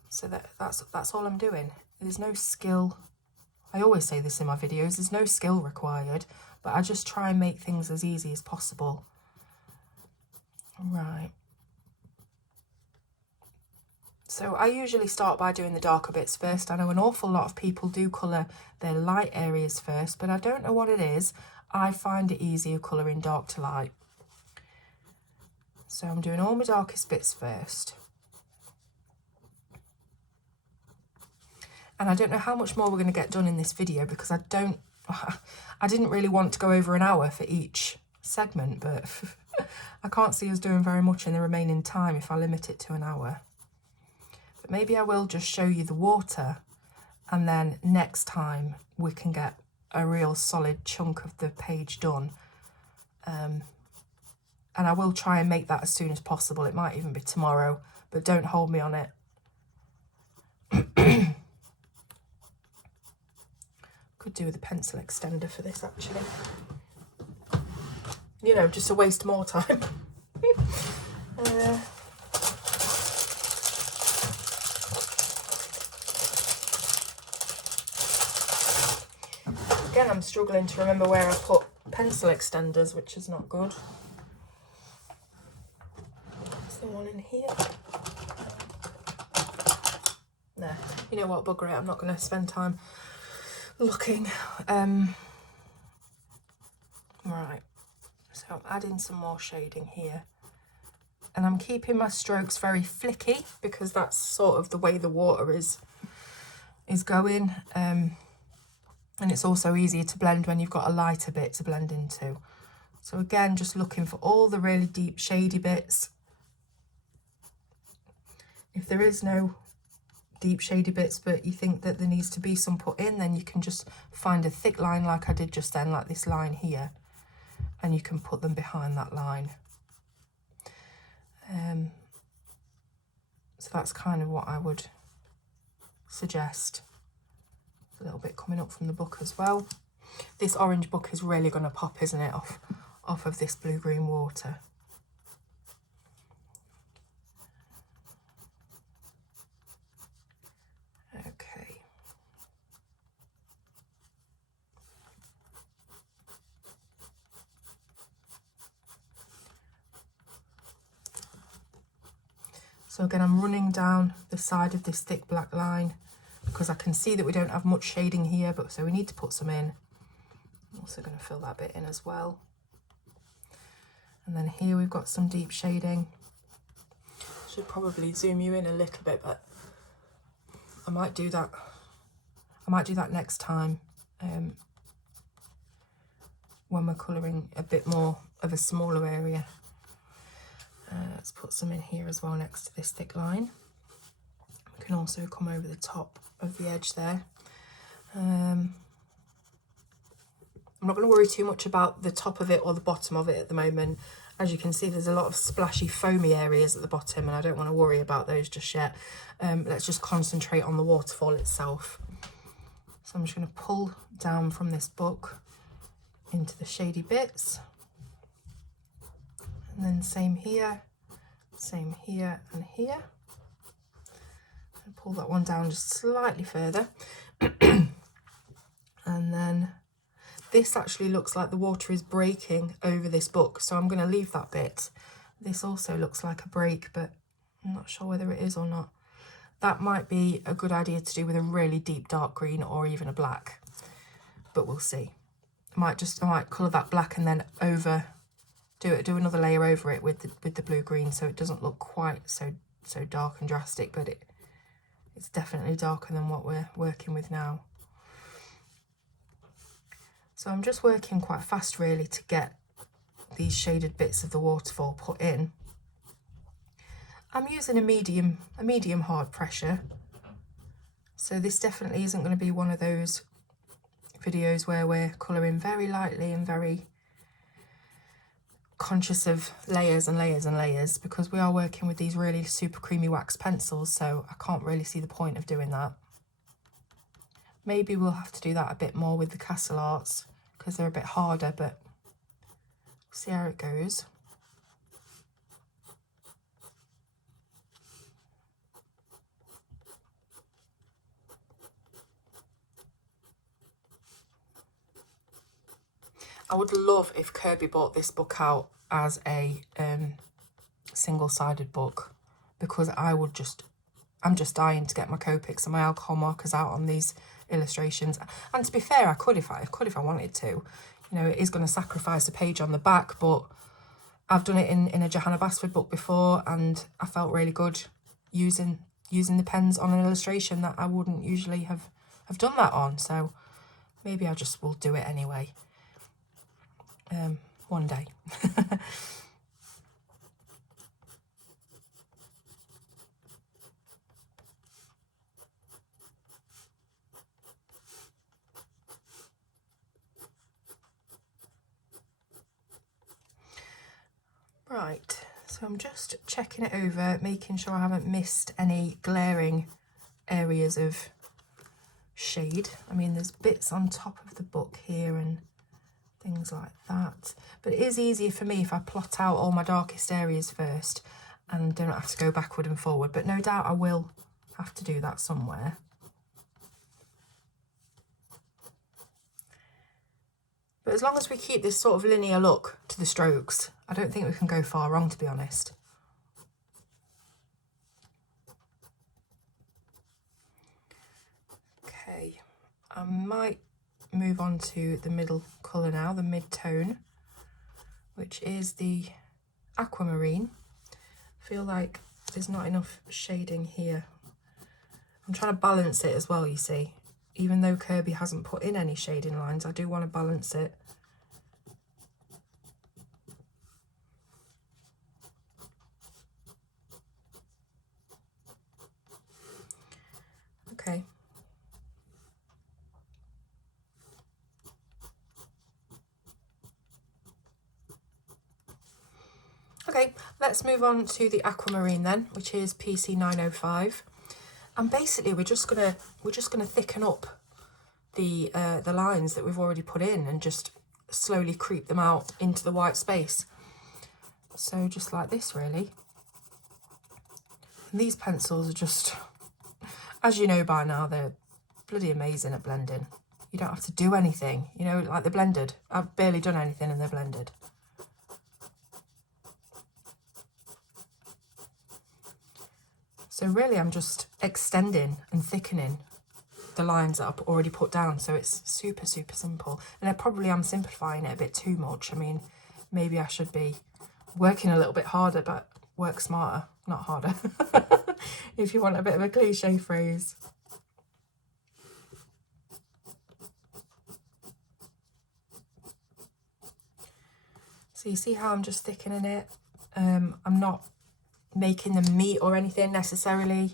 So that's all I'm doing. There's no skill. I always say this in my videos, there's no skill required, but I just try and make things as easy as possible. Right. So I usually start by doing the darker bits first. I know an awful lot of people do colour their light areas first, but I don't know what it is. I find it easier colouring dark to light. So I'm doing all my darkest bits first. And I don't know how much more we're going to get done in this video, because I didn't really want to go over an hour for each segment, but I can't see us doing very much in the remaining time if I limit it to an hour. But maybe I will just show you the water, and then next time we can get a real solid chunk of the page done. And I will try and make that as soon as possible. It might even be tomorrow, but don't hold me on it. Could do with a pencil extender for this actually. you know, just to waste more time. Again, I'm struggling to remember where I put pencil extenders, which is not good. Is there one in here? No. You know what, bugger it, I'm not going to spend time looking. Right, so I'm adding some more shading here. And I'm keeping my strokes very flicky because that's sort of the way the water is going. And it's also easier to blend when you've got a lighter bit to blend into. So again, just looking for all the really deep shady bits. If there is no deep shady bits but you think that there needs to be some put in, then you can just find a thick line like I did just then, like this line here, and you can put them behind that line. So that's kind of what I would suggest. A little bit coming up from the book as well. This orange book is really going to pop, isn't it, off of this blue-green water. Okay. So again, I'm running down the side of this thick black line because I can see that we don't have much shading here, but so we need to put some in. I'm also going to fill that bit in as well. And then here we've got some deep shading. Should probably zoom you in a little bit, but I might do that. I might do that next time when we're colouring a bit more of a smaller area. Let's put some in here as well next to this thick line. We can also come over the top of the edge there. I'm not going to worry too much about the top of it or the bottom of it at the moment. As you can see, there's a lot of splashy foamy areas at the bottom and I don't want to worry about those just yet. Let's just concentrate on the waterfall itself. So I'm just going to pull down from this book into the shady bits. And then same here and here. And pull that one down just slightly further. And then this actually looks like the water is breaking over this book, so I'm going to leave that bit. This also looks like a break, but I'm not sure whether it is or not. That might be a good idea to do with a really deep dark green or even a black, but we'll see. I might colour that black and then do another layer over it with the blue green, so it doesn't look quite so dark and drastic, but it's definitely darker than what we're working with now. So I'm just working quite fast really to get these shaded bits of the waterfall put in. I'm using a medium hard pressure, so this definitely isn't going to be one of those videos where we're colouring very lightly and very conscious of layers and layers and layers, because we are working with these really super creamy wax pencils, so I can't really see the point of doing that. Maybe we'll have to do that a bit more with the Castle Arts because they're a bit harder, but we'll see how it goes. I would love if Kerby bought this book out as a single-sided book, because I'm just dying to get my Copics and my alcohol markers out on these illustrations. And to be fair, I could if I wanted to. You know, it is going to sacrifice a page on the back, but I've done it in a Johanna Basford book before, and I felt really good using the pens on an illustration that I wouldn't usually have done that on. So maybe I just will do it anyway. One day. Right, so I'm just checking it over, making sure I haven't missed any glaring areas of shade. I mean, there's bits on top of the book here and things like that. But it is easier for me if I plot out all my darkest areas first and don't have to go backward and forward, but no doubt I will have to do that somewhere. But as long as we keep this sort of linear look to the strokes, I don't think we can go far wrong, to be honest. Okay, I might move on to the middle colour now, the mid-tone, which is the aquamarine. I feel like there's not enough shading here. I'm trying to balance it as well, you see. Even though Kerby hasn't put in any shading lines, I do want to balance it. Okay. Okay, let's move on to the aquamarine then, which is PC 905. And basically we're just gonna thicken up the lines that we've already put in and just slowly creep them out into the white space. So just like this, really. And these pencils are just, as you know by now, they're bloody amazing at blending. You don't have to do anything, you know, like they're blended. I've barely done anything and they're blended. So really I'm just extending and thickening the lines that I've already put down, so it's super, super simple. And I probably am simplifying it a bit too much. I mean, maybe I should be working a little bit harder, but work smarter, not harder, if you want a bit of a cliche phrase. So you see how I'm just thickening it? I'm not making them meet or anything necessarily.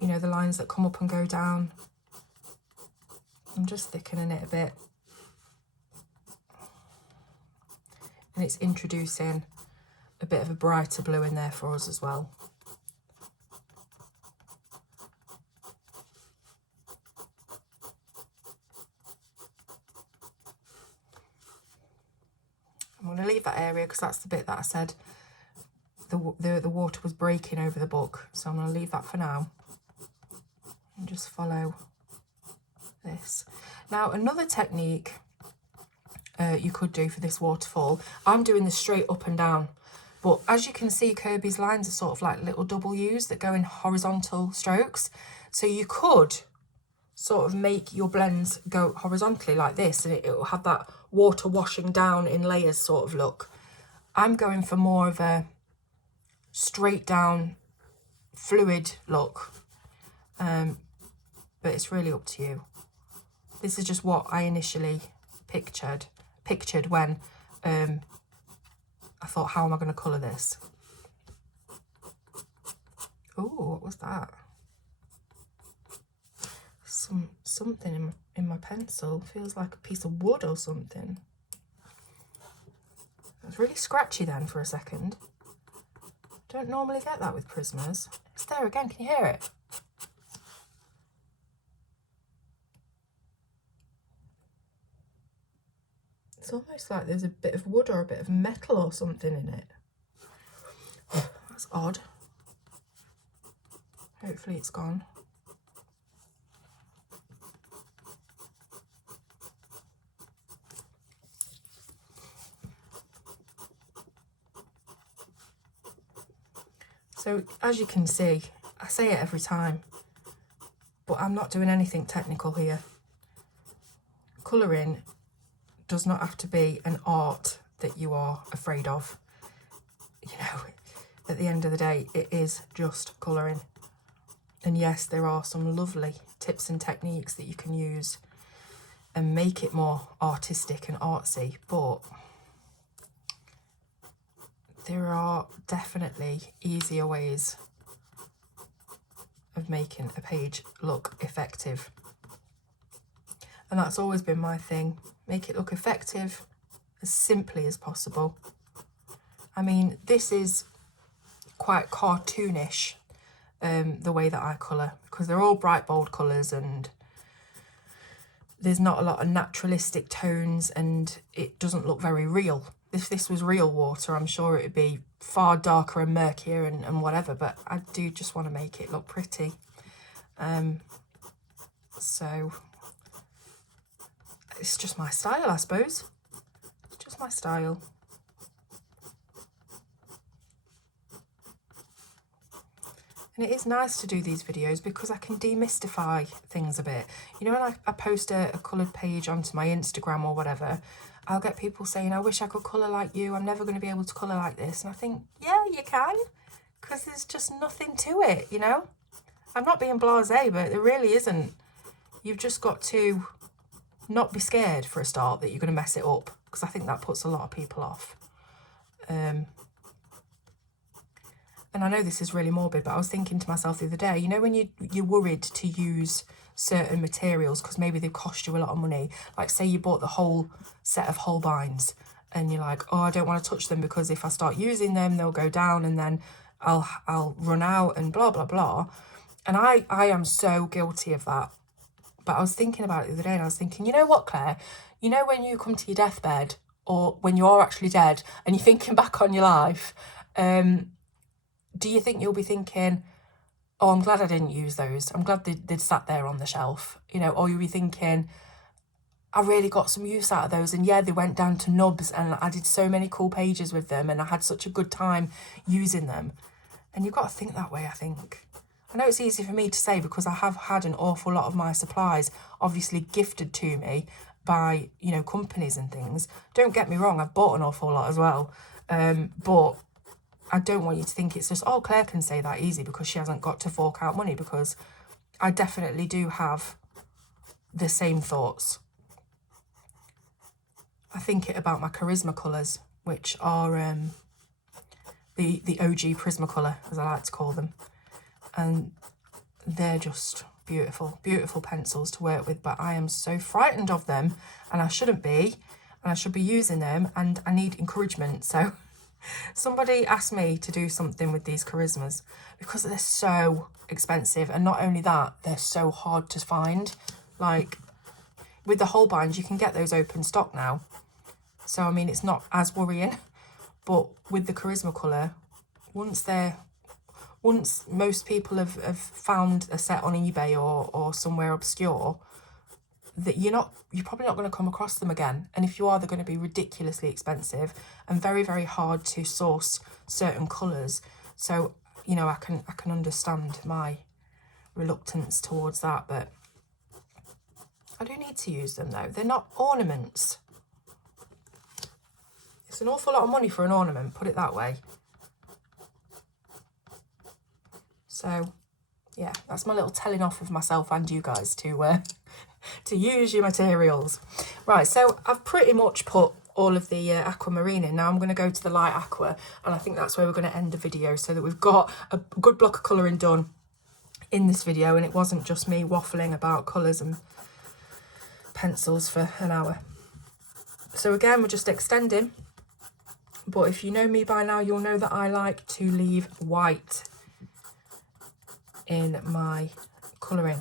You know, the lines that come up and go down. I'm just thickening it a bit. And it's introducing a bit of a brighter blue in there for us as well. I'm going to leave that area because that's the bit that I said the water was breaking over the book. So I'm going to leave that for now. And just follow this. Now another technique you could do for this waterfall, I'm doing this straight up and down, but as you can see, Kerby's lines are sort of like little W's that go in horizontal strokes. So you could sort of make your blends go horizontally like this, and it will have that water washing down in layers sort of look. I'm going for more of a straight down fluid look, but it's really up to you. This is just what I initially pictured when I thought, how am I going to colour this? Oh, what was that? Something in my pencil. Feels like a piece of wood or something. It was really scratchy then for a second. Don't normally get that with Prismas. It's there again, can you hear it? It's almost like there's a bit of wood or a bit of metal or something in it. That's odd. Hopefully it's gone. So as you can see, I say it every time, but I'm not doing anything technical here. Colouring does not have to be an art that you are afraid of. You know, at the end of the day, it is just colouring. And yes, there are some lovely tips and techniques that you can use and make it more artistic and artsy, but there are definitely easier ways of making a page look effective. And that's always been my thing. Make it look effective as simply as possible. I mean, this is quite cartoonish, the way that I colour, because they're all bright, bold colours, and there's not a lot of naturalistic tones and it doesn't look very real. If this was real water, I'm sure it would be far darker and murkier and whatever, but I do just want to make it look pretty. So it's just my style, I suppose. It's just my style. And it is nice to do these videos because I can demystify things a bit. You know, when I post a coloured page onto my Instagram or whatever, I'll get people saying, I wish I could colour like you. I'm never going to be able to colour like this. And I think, yeah, you can, because there's just nothing to it, you know. I'm not being blasé, but there really isn't. You've just got to not be scared for a start that you're going to mess it up, because I think that puts a lot of people off. And I know this is really morbid, but I was thinking to myself the other day, you know, when you're worried to use certain materials because maybe they cost you a lot of money, like say you bought the whole set of Holbeins and you're like, oh, I don't want to touch them because if I start using them, they'll go down and then I'll run out and blah, blah, blah. And I am so guilty of that. But I was thinking about it the other day and I was thinking, you know what, Claire? You know when you come to your deathbed or when you are actually dead and you're thinking back on your life, do you think you'll be thinking, oh, I'm glad I didn't use those. I'm glad they'd sat there on the shelf, you know, or you'll be thinking, I really got some use out of those. And yeah, they went down to nubs and I did so many cool pages with them and I had such a good time using them. And you've got to think that way, I think. I know it's easy for me to say because I have had an awful lot of my supplies obviously gifted to me by, you know, companies and things. Don't get me wrong, I've bought an awful lot as well. But I don't want you to think it's just, oh, Claire can say that easy because she hasn't got to fork out money, because I definitely do have the same thoughts. I think about my Charisma colours, which are the OG Prismacolor, as I like to call them. And they're just beautiful, beautiful pencils to work with, but I am so frightened of them and I shouldn't be, and I should be using them and I need encouragement. So somebody asked me to do something with these Charismas because they're so expensive, and not only that, they're so hard to find. Like with the Holbeins, you can get those open stock now, so I mean it's not as worrying. But with the Charisma colour, once most people have found a set on eBay or somewhere obscure, that you're probably not going to come across them again. And if you are, they're going to be ridiculously expensive and very, very hard to source certain colours. So, you know, I can understand my reluctance towards that, but I do need to use them though. They're not ornaments. It's an awful lot of money for an ornament, put it that way. So, yeah, that's my little telling off of myself and you guys to use your materials. Right, so I've pretty much put all of the aquamarine in. Now I'm going to go to the light aqua, and I think that's where we're going to end the video, so that we've got a good block of colouring done in this video, and it wasn't just me waffling about colours and pencils for an hour. So again, we're just extending, but if you know me by now, you'll know that I like to leave white in my colouring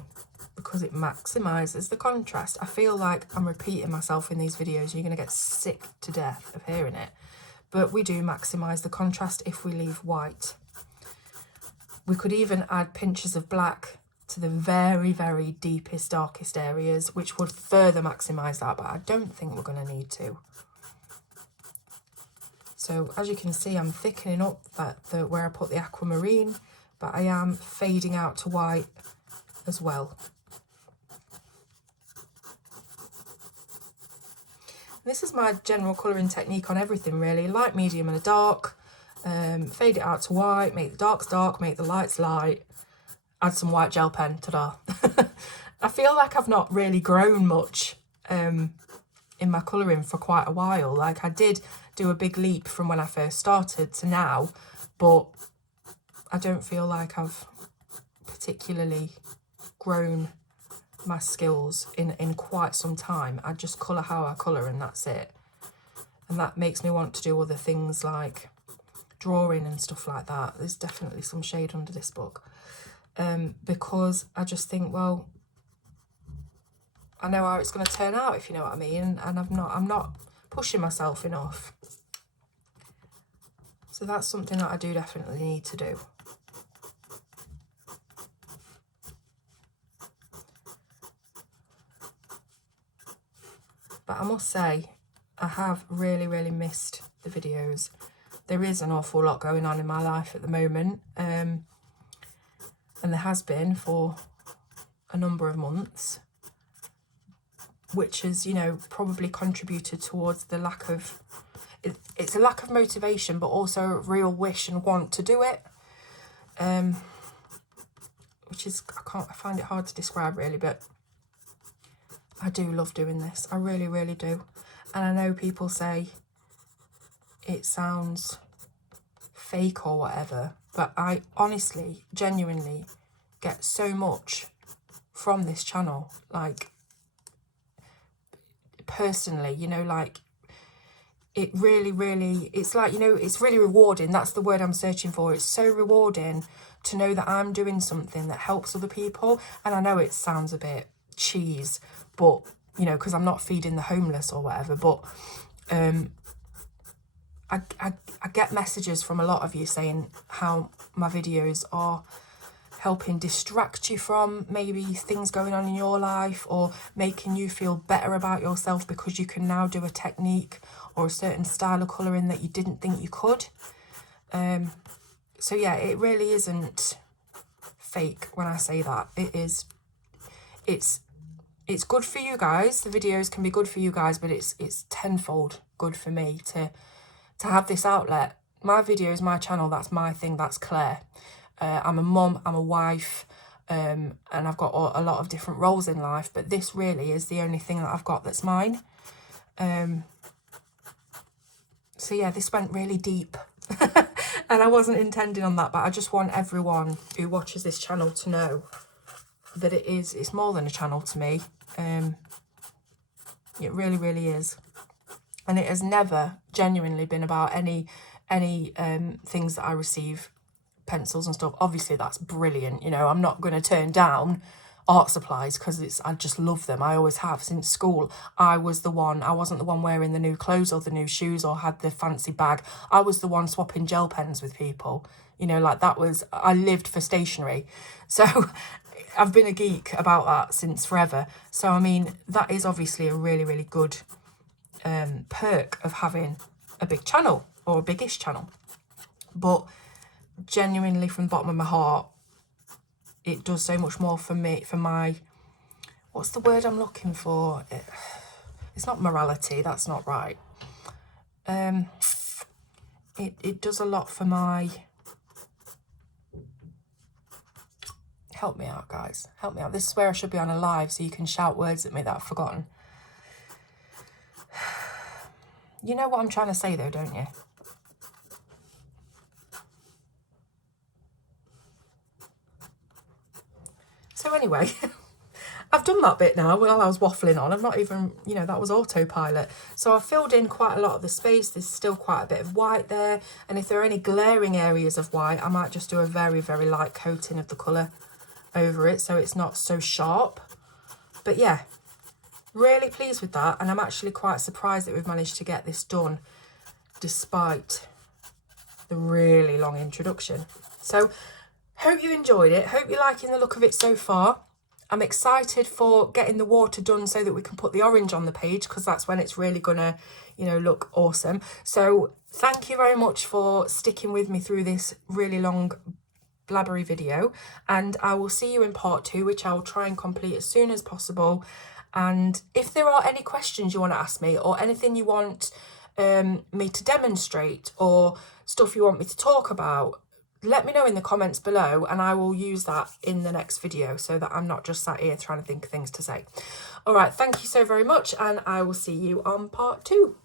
because it maximises the contrast. I feel like I'm repeating myself in these videos. You're going to get sick to death of hearing it. But we do maximise the contrast if we leave white. We could even add pinches of black to the very, very deepest, darkest areas, which would further maximise that, but I don't think we're going to need to. So as you can see, I'm thickening up where I put the aquamarine, but I am fading out to white as well. This is my general colouring technique on everything really. Light, medium and a dark. Fade it out to white, make the darks dark, make the lights light. Add some white gel pen, ta-da. I feel like I've not really grown much in my colouring for quite a while. Like I did do a big leap from when I first started to now, but I don't feel like I've particularly grown my skills in quite some time. I just colour how I colour and that's it. And that makes me want to do other things like drawing and stuff like that. There's definitely some shade under this book. Because I just think, well, I know how it's going to turn out, if you know what I mean, and I'm not pushing myself enough. So that's something that I do definitely need to do. But I must say, I have really, really missed the videos. There is an awful lot going on in my life at the moment, and there has been for a number of months, which has, you know, probably contributed towards the lack of, it's a lack of motivation, but also a real wish and want to do it, which is, I find it hard to describe really, but I do love doing this. I really, really do. And I know people say it sounds fake or whatever, but I honestly, genuinely get so much from this channel, like, personally, you know, like, it really, really, it's like, you know, it's really rewarding. That's the word I'm searching for. It's so rewarding to know that I'm doing something that helps other people. And I know it sounds a bit cheese, but, you know, because I'm not feeding the homeless or whatever, but I get messages from a lot of you saying how my videos are helping distract you from maybe things going on in your life, or making you feel better about yourself because you can now do a technique or a certain style of colouring that you didn't think you could. So yeah, it really isn't fake when I say that. It is, it's good for you guys. The videos can be good for you guys, but it's tenfold good for me to have this outlet. My videos, my channel, that's my thing, that's Claire. I'm a mum, I'm a wife, and I've got a lot of different roles in life, but this really is the only thing that I've got that's mine. So yeah, this went really deep, and I wasn't intending on that, but I just want everyone who watches this channel to know that it's more than a channel to me. It really, really is. And it has never genuinely been about any things that I receive, pencils and stuff. Obviously that's brilliant, you know, I'm not going to turn down art supplies because I just love them. I always have since school. I wasn't the one wearing the new clothes or the new shoes or had the fancy bag. I was the one swapping gel pens with people, you know, like I lived for stationery. So I've been a geek about that since forever. So I mean, that is obviously a really, really good perk of having a big channel or a biggish channel. But genuinely, from the bottom of my heart, it does so much more for me, for my, what's the word I'm looking for? It's not morality, that's not right. It does a lot for my, help me out guys, help me out. This is where I should be on a live so you can shout words at me that I've forgotten. You know what I'm trying to say though, don't you? So anyway, I've done that bit now while I was waffling on. I've not even, you know, that was autopilot. So I've filled in quite a lot of the space. There's still quite a bit of white there. And if there are any glaring areas of white, I might just do a very, very light coating of the colour over it so it's not so sharp. But yeah, really pleased with that. And I'm actually quite surprised that we've managed to get this done despite the really long introduction. So hope you enjoyed it. Hope you're liking the look of it so far. I'm excited for getting the water done so that we can put the orange on the page, because that's when it's really gonna, you know, look awesome. So thank you very much for sticking with me through this really long blabbery video, and I will see you in part 2, which I will try and complete as soon as possible. And if there are any questions you want to ask me, or anything you want me to demonstrate, or stuff you want me to talk about, let me know in the comments below, and I will use that in the next video so that I'm not just sat here trying to think of things to say. All right, thank you so very much, and I will see you on part 2.